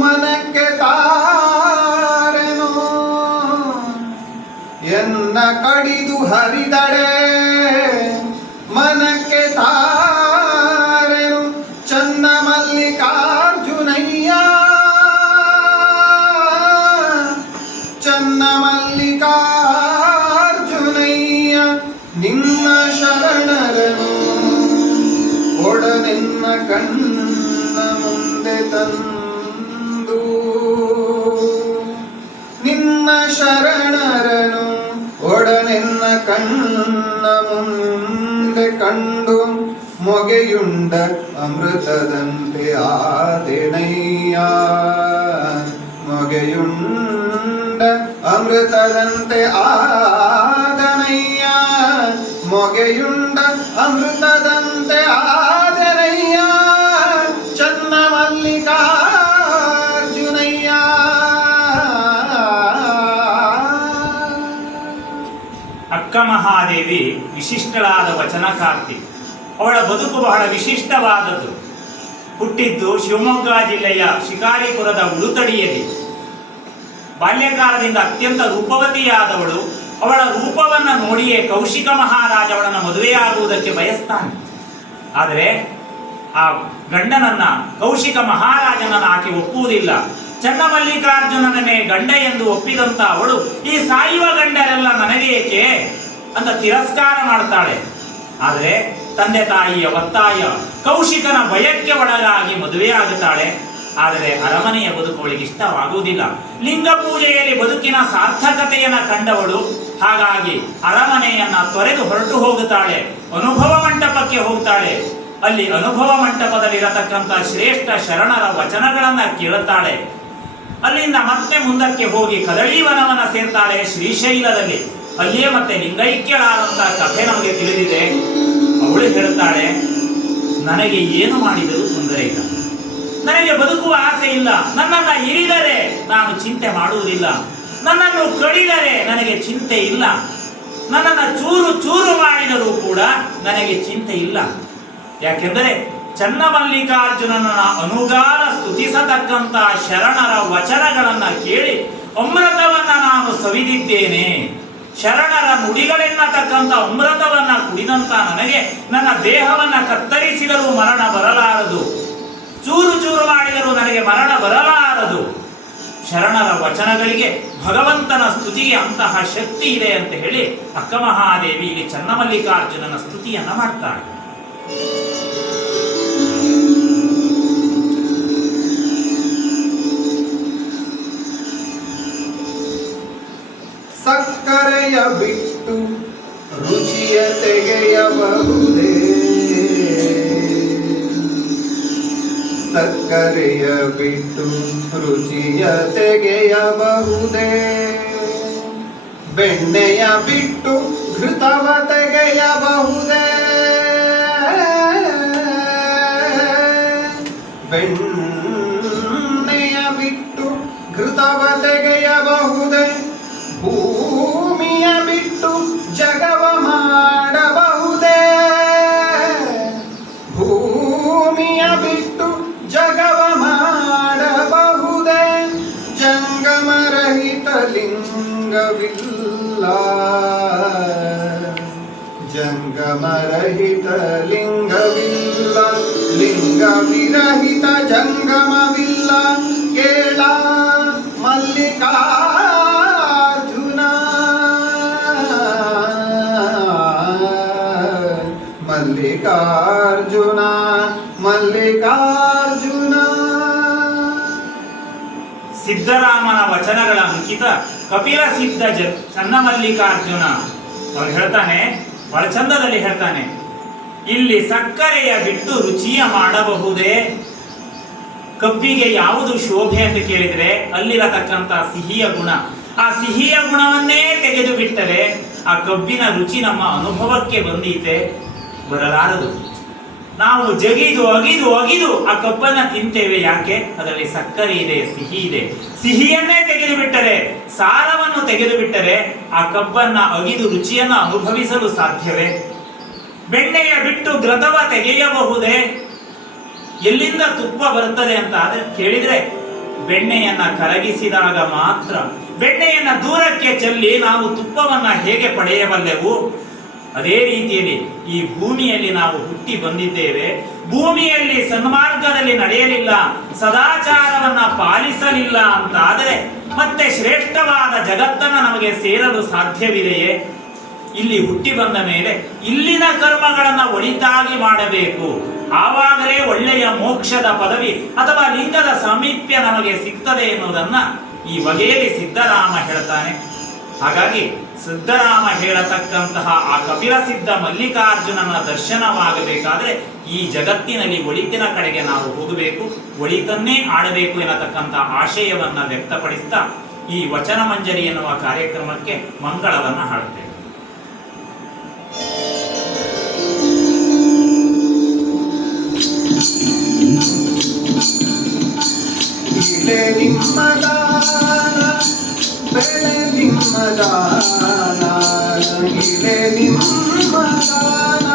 ಮನಕ್ಕೆ ತಾರೆನೋ, ಎನ್ನ ಕಡಿದು ಹರಿದಡೆ ಮನಕ್ಕೆ ತಾರೆನು ಚನ್ನ ಮಲ್ಲಿಕಾರ್ಜುನಯ್ಯ, ಚನ್ನ ಮಲ್ಲಿಕಾರ್ಜುನಯ್ಯ. ನಿನ್ನ ಶರಣರನು ಒಡನೆನ್ನ ಕಣ್ಣ ಮುಂದೆ ತಂದು, ನಿನ್ನ ಶರಣರನು ಒಡನೆನ್ನ ಕಣ್ಣ ಮುಂದೆ ಕಂಡು ಮೊಗೆಯುಂಡ ಅಮೃತದಂತೆ ಆದೆನಯ್ಯ, ಮೊಗೆಯುಂಡ ಅಮೃತದಂತೆ ಆದನಯ್ಯ, ಮೊಗೆಯುಂಡ ಅಮೃತದಂತೆ ಆದನಯ್ಯ, ಚನ್ನ ಮಲ್ಲಿಕಾರ್ಜುನಯ್ಯ. ಅಕ್ಕ ಮಹಾದೇವಿ ವಿಶಿಷ್ಟಳಾದ ವಚನಕಾರ್ತಿ. ಅವಳ ಬದುಕು ಬಹಳ ವಿಶಿಷ್ಟವಾದದ್ದು. ಹುಟ್ಟಿದ್ದು ಶಿವಮೊಗ್ಗ ಜಿಲ್ಲೆಯ ಶಿಕಾರಿಪುರದ ಉಳುತಡಿಯಲ್ಲಿ. ಬಾಲ್ಯಕಾಲದಿಂದ ಅತ್ಯಂತ ರೂಪವತಿಯಾದವಳು. ಅವಳ ರೂಪವನ್ನು ನೋಡಿಯೇ ಕೌಶಿಕ ಮಹಾರಾಜ ಅವಳನ್ನು ಮದುವೆಯಾಗುವುದಕ್ಕೆ ಬಯಸ್ತಾನೆ. ಆದರೆ ಆ ಗಂಡನನ್ನ, ಕೌಶಿಕ ಮಹಾರಾಜನನ್ನು ಆಕೆ ಒಪ್ಪುವುದಿಲ್ಲ. ಚನ್ನಮಲ್ಲಿಕಾರ್ಜುನನೇ ಗಂಡ ಎಂದು ಒಪ್ಪಿದಂತ ಅವಳು ಈ ಸಾಯುವ ಗಂಡರೆಲ್ಲ ನನಗೇಕೆ ಅಂತ ತಿರಸ್ಕಾರ ಮಾಡ್ತಾಳೆ. ಆದರೆ ತಂದೆ ತಾಯಿಯ ಒತ್ತಾಯ, ಕೌಶಿಕನ ಭಯಕ್ಕೆ ಒಳಗಾಗಿ ಮದುವೆಯಾಗುತ್ತಾಳೆ. ಆದರೆ ಅರಮನೆಯ ಬದುಕು ಅವಳಿಗೆ ಇಷ್ಟವಾಗುವುದಿಲ್ಲ. ಲಿಂಗ ಪೂಜೆಯಲ್ಲಿ ಬದುಕಿನ ಸಾರ್ಥಕತೆಯನ್ನ ಕಂಡವಳು. ಹಾಗಾಗಿ ಅರಮನೆಯನ್ನ ತೊರೆದು ಹೊರಟು ಹೋಗುತ್ತಾಳೆ. ಅನುಭವ ಮಂಟಪಕ್ಕೆ ಹೋಗ್ತಾಳೆ. ಅಲ್ಲಿ ಅನುಭವ ಮಂಟಪದಲ್ಲಿರತಕ್ಕಂಥ ಶ್ರೇಷ್ಠ ಶರಣರ ವಚನಗಳನ್ನ ಕೇಳುತ್ತಾಳೆ. ಅಲ್ಲಿಂದ ಮತ್ತೆ ಮುಂದಕ್ಕೆ ಹೋಗಿ ಕದಳೀವನವನ್ನ ಸೇರ್ತಾಳೆ ಶ್ರೀಶೈಲದಲ್ಲಿ. ಅಲ್ಲಿಯೇ ಮತ್ತೆ ಲಿಂಗೈಕ್ಯಳಾದಂಥ ಕಥೆ ನಮಗೆ ತಿಳಿದಿದೆ. ಅವಳು ಹೇಳ್ತಾಳೆ, ನನಗೆ ಏನು ಮಾಡಿದರೂ ತೊಂದರೆ ಇಲ್ಲ, ನನಗೆ ಬದುಕುವ ಆಸೆ ಇಲ್ಲ, ನನ್ನನ್ನು ಇರಿದರೆ ನಾನು ಚಿಂತೆ ಮಾಡುವುದಿಲ್ಲ, ನನ್ನನ್ನು ಕಡಿದರೆ ನನಗೆ ಚಿಂತೆ ಇಲ್ಲ, ನನ್ನನ್ನು ಚೂರು ಚೂರು ಮಾಡಿದರೂ ಕೂಡ ನನಗೆ ಚಿಂತೆ ಇಲ್ಲ. ಯಾಕೆಂದರೆ ಚನ್ನಮಲ್ಲಿಕಾರ್ಜುನನ ಅನುಗಾಲ ಸ್ತುತಿಸತಕ್ಕಂತ ಶರಣರ ವಚನಗಳನ್ನ ಕೇಳಿ ಅಮೃತವನ್ನ ನಾನು ಸವಿದಿದ್ದೇನೆ. ಶರಣರ ನುಡಿಗಳೆನ್ನತಕ್ಕಂಥ ಅಮೃತವನ್ನ ಕುಡಿದಂತ ನನಗೆ ನನ್ನ ದೇಹವನ್ನ ಕತ್ತರಿಸಿದರೂ ಮರಣ ಬರಲಾರದು, ಚೂರು ಚೂರು ಮಾಡಿದರೂ ನನಗೆ ಮರಣ ಬರಲಾರದು. ಶರಣರ ವಚನಗಳಿಗೆ ಭಗವಂತನ ಸ್ತುತಿಗೆ ಅಂತಹ ಶಕ್ತಿ ಇದೆ ಅಂತ ಹೇಳಿ ಅಕ್ಕ ಮಹಾದೇವಿ ಇಲ್ಲಿ ಚನ್ನಮಲ್ಲಿಕಾರ್ಜುನನ ಸ್ತುತಿಯನ್ನ ಮಾಡ್ತಾಳೆ. ಸಕ್ಕರೆಯ ಬಿಟ್ಟು ರುಚಿಯ ತೆಗೆಯಬಹುದೇ, ಸಕ್ಕರೆಯ ಬಿಟ್ಟು ರುಚಿಯ ತೆಗೆಯಬಹುದೇ, ಬೆಣ್ಣೆಯ ಬಿಟ್ಟು ಘೃತವ ತೆಗೆಯಬಹುದೇ, ಬೆಣ್ಣೆಯ ಬಿಟ್ಟು ಘೃತವ ತೆಗೆಯಬಹುದೇ, ಭೂಮಿಯ ಬಿಟ್ಟು ಜಗವ ಮಾಡಬಹುದೇ, ಭೂಮಿಯ ಬಿಟ್ಟು ಜಗವ ಮಾಡಬಹುದೇ, ಜಂಗಮರಹಿತ ಲಿಂಗವಿಲ್ಲ, ಜಂಗಮರಹಿತ ಲಿಂಗವಿಲ್ಲ, ಲಿಂಗವಿರಹಿತ ಜಂಗಮವಿಲ್ಲ, ಕೇಳ ಮಲ್ಲಿಕಾರ್ಜುನ, ಮಲ್ಲಿಕಾರ್ಜುನ, ಮಲ್ಲಿಕಾರ್ಜುನ. ಸಿದ್ಧರಾಮನ ವಚನಗಳ ಅಂಕಿತ ಕಪಿಲ ಸಿದ್ಧ ಚನ್ನಮಲ್ಲಿಕಾರ್ಜುನ ಅವನು ಹೇಳ್ತಾನೆ, ಬಹಳ ಚಂದದಲ್ಲಿ ಹೇಳ್ತಾನೆ, ಇಲ್ಲಿ ಸಕ್ಕರೆಯ ಬಿಟ್ಟು ರುಚಿಯ ಮಾಡಬಹುದೇ. ಕಬ್ಬಿಗೆ ಯಾವುದು ಶೋಭೆ ಅಂತ ಕೇಳಿದ್ರೆ ಅಲ್ಲಿರತಕ್ಕಂತ ಸಿಹಿಯ ಗುಣ, ಆ ಸಿಹಿಯ ಗುಣವನ್ನೇ ತೆಗೆದು ಬಿಟ್ಟರೆ ಆ ಕಬ್ಬಿನ ರುಚಿ ನಮ್ಮ ಅನುಭವಕ್ಕೆ ಬಂದೀತೆ, ಬರಲಾರದು. ನಾವು ಜಗಿದು ಅಗಿದು ಅಗಿದು ಆ ಕಬ್ಬನ್ನ ತಿಂತೇವೆ, ಯಾಕೆ? ಅದರಲ್ಲಿ ಸಕ್ಕರೆ ಇದೆ, ಸಿಹಿ ಇದೆ. ಸಿಹಿಯನ್ನೇ ತೆಗೆದು ಬಿಟ್ಟರೆ, ಸಾರವನ್ನು ತೆಗೆದು ಬಿಟ್ಟರೆ ಆ ಕಬ್ಬನ್ನ ಅಗಿದು ರುಚಿಯನ್ನು ಅನುಭವಿಸಲು ಸಾಧ್ಯವೇ? ಬೆಣ್ಣೆಯ ಬಿಟ್ಟು ಘೃತವ ತೆಗೆಯಬಹುದೇ? ಎಲ್ಲಿಂದ ತುಪ್ಪ ಬರುತ್ತದೆ ಅಂತ ಆದ್ರೆ ಕೇಳಿದ್ರೆ ಬೆಣ್ಣೆಯನ್ನ ಕರಗಿಸಿದಾಗ ಮಾತ್ರ. ಬೆಣ್ಣೆಯನ್ನ ದೂರಕ್ಕೆ ಚೆಲ್ಲಿ ನಾವು ತುಪ್ಪವನ್ನ ಹೇಗೆ ಪಡೆಯಬಲ್ಲೆವು? ಅದೇ ರೀತಿಯಲ್ಲಿ ಈ ಭೂಮಿಯಲ್ಲಿ ನಾವು ಹುಟ್ಟಿ ಬಂದಿದ್ದೇವೆ. ಭೂಮಿಯಲ್ಲಿ ಸನ್ಮಾರ್ಗದಲ್ಲಿ ನಡೆಯಲಿಲ್ಲ, ಸದಾಚಾರವನ್ನ ಪಾಲಿಸಲಿಲ್ಲ ಅಂತ ಆದರೆ ಮತ್ತೆ ಶ್ರೇಷ್ಠವಾದ ಜಗತ್ತನ್ನ ನಮಗೆ ಸೇರಲು ಸಾಧ್ಯವಿದೆಯೇ? ಇಲ್ಲಿ ಹುಟ್ಟಿ ಬಂದ ಮೇಲೆ ಇಲ್ಲಿನ ಕರ್ಮಗಳನ್ನ ಒಳಿತಾಗಿ ಮಾಡಬೇಕು, ಆವಾಗಲೇ ಒಳ್ಳೆಯ ಮೋಕ್ಷದ ಪದವಿ ಅಥವಾ ಲಿಂಗದ ಸಾಮೀಪ್ಯ ನಮಗೆ ಸಿಗ್ತದೆ ಎನ್ನುವುದನ್ನ ಈ ಬಗೆಯಲ್ಲಿ ಸಿದ್ಧರಾಮ ಹೇಳ್ತಾನೆ. ಹಾಗಾಗಿ ಸಿದ್ಧರಾಮ ಹೇಳತಕ್ಕಂತಹ ಆ ಕಪಿಲ ಸಿದ್ಧ ಮಲ್ಲಿಕಾರ್ಜುನನ ದರ್ಶನವಾಗಬೇಕಾದ್ರೆ ಈ ಜಗತ್ತಿನಲ್ಲಿ ಒಳಿತಿನ ಕಡೆಗೆ ನಾವು ಹೋಗಬೇಕು, ಒಳಿತನ್ನೇ ಆಡಬೇಕು ಎನ್ನತಕ್ಕಂಥ ಆಶಯವನ್ನ ವ್ಯಕ್ತಪಡಿಸ್ತಾ ಈ ವಚನ ಮಂಜರಿ ಎನ್ನುವ ಕಾರ್ಯಕ್ರಮಕ್ಕೆ ಮಂಗಳವನ್ನ ಹಾಡುತ್ತೇವೆ. ಇಳೆ ನಿಮ್ಮದಾನ ಬೆಳೆ ನಿಮ್ಮದಾನ, ಇಳೆ ನಿಮ್ಮದಾನ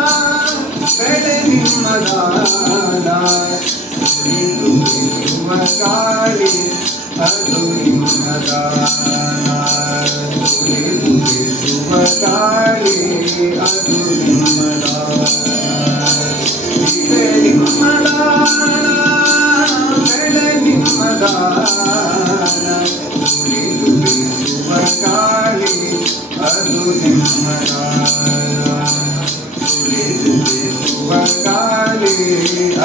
ಬೆಳೆ ನಿಮ್ಮದಾನ, ಸುರಿಯುವ ಗಾಳಿ ಅದು ನಿಮ್ಮದಾನ, ಸುರಿಯುವ ಗಾಳಿ ಅದು ನಿಮ್ಮದಾನ, ಇಳೆ ನಿಮ್ಮದಾನ ಬೆಳೆ ನಿಮ್ಮದಾನ, ಸುರಿಯುವ ಗಾಳಿ ಅದು ನಿಮ್ಮದಾನ, ಸುರಿಯುವ ಗಾಳಿ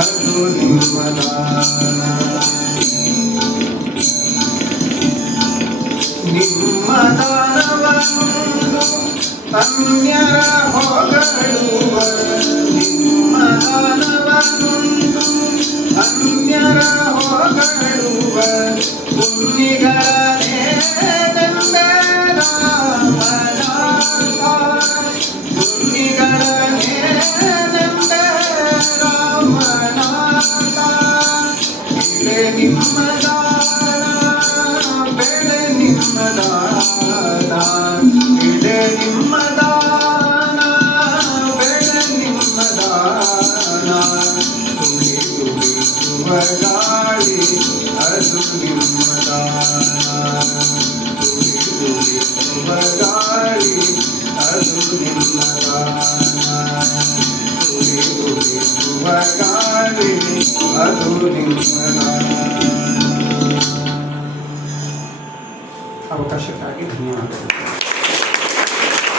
ಅದು ನಿಮ್ಮದಾನ. ನಿಮ್ಮದಾನವನುಂಡು ಅನ್ಯರ ಹೊಗಳುವ, ನಿಮ್ಮದಾನವನುಂಡು ಅನ್ಯರ ಹೊಗಳುವ, ಪುಣ್ಯಗಳೇ ನಂಬೆ ರಾಮನಾಥ, ಪುಣ್ಯಗಳೇ ನಂಬೆ ರಾಮನಾಥ, ಇಳೆ ನಿಮ್ಮದಾನ ಬೆಳೆ ನಿಮ್ಮದಾನ, ಇಳೆ ನಿಮ್ಮದಾನ ಬೆಳೆ ನಿಮ್ಮ ದಾನ ತುಳಿ ತುಳಿಸುವ ಗಾಳಿ ಅದು ನಿಮ್ಮ ದಾನ ತುಳಿ ತುಳಿಸುವ ಗಾಳಿ ಅದು ನಿಮ್ಮ ದಾನ ತುಳಿ ತುಳಿಸುವ ಗಾಳಿ ಅದು ನಿಮ್ಮ ದಾನ. ಅವಕಾಶಕ್ಕಾಗಿ ಧನ್ಯವಾದಗಳು.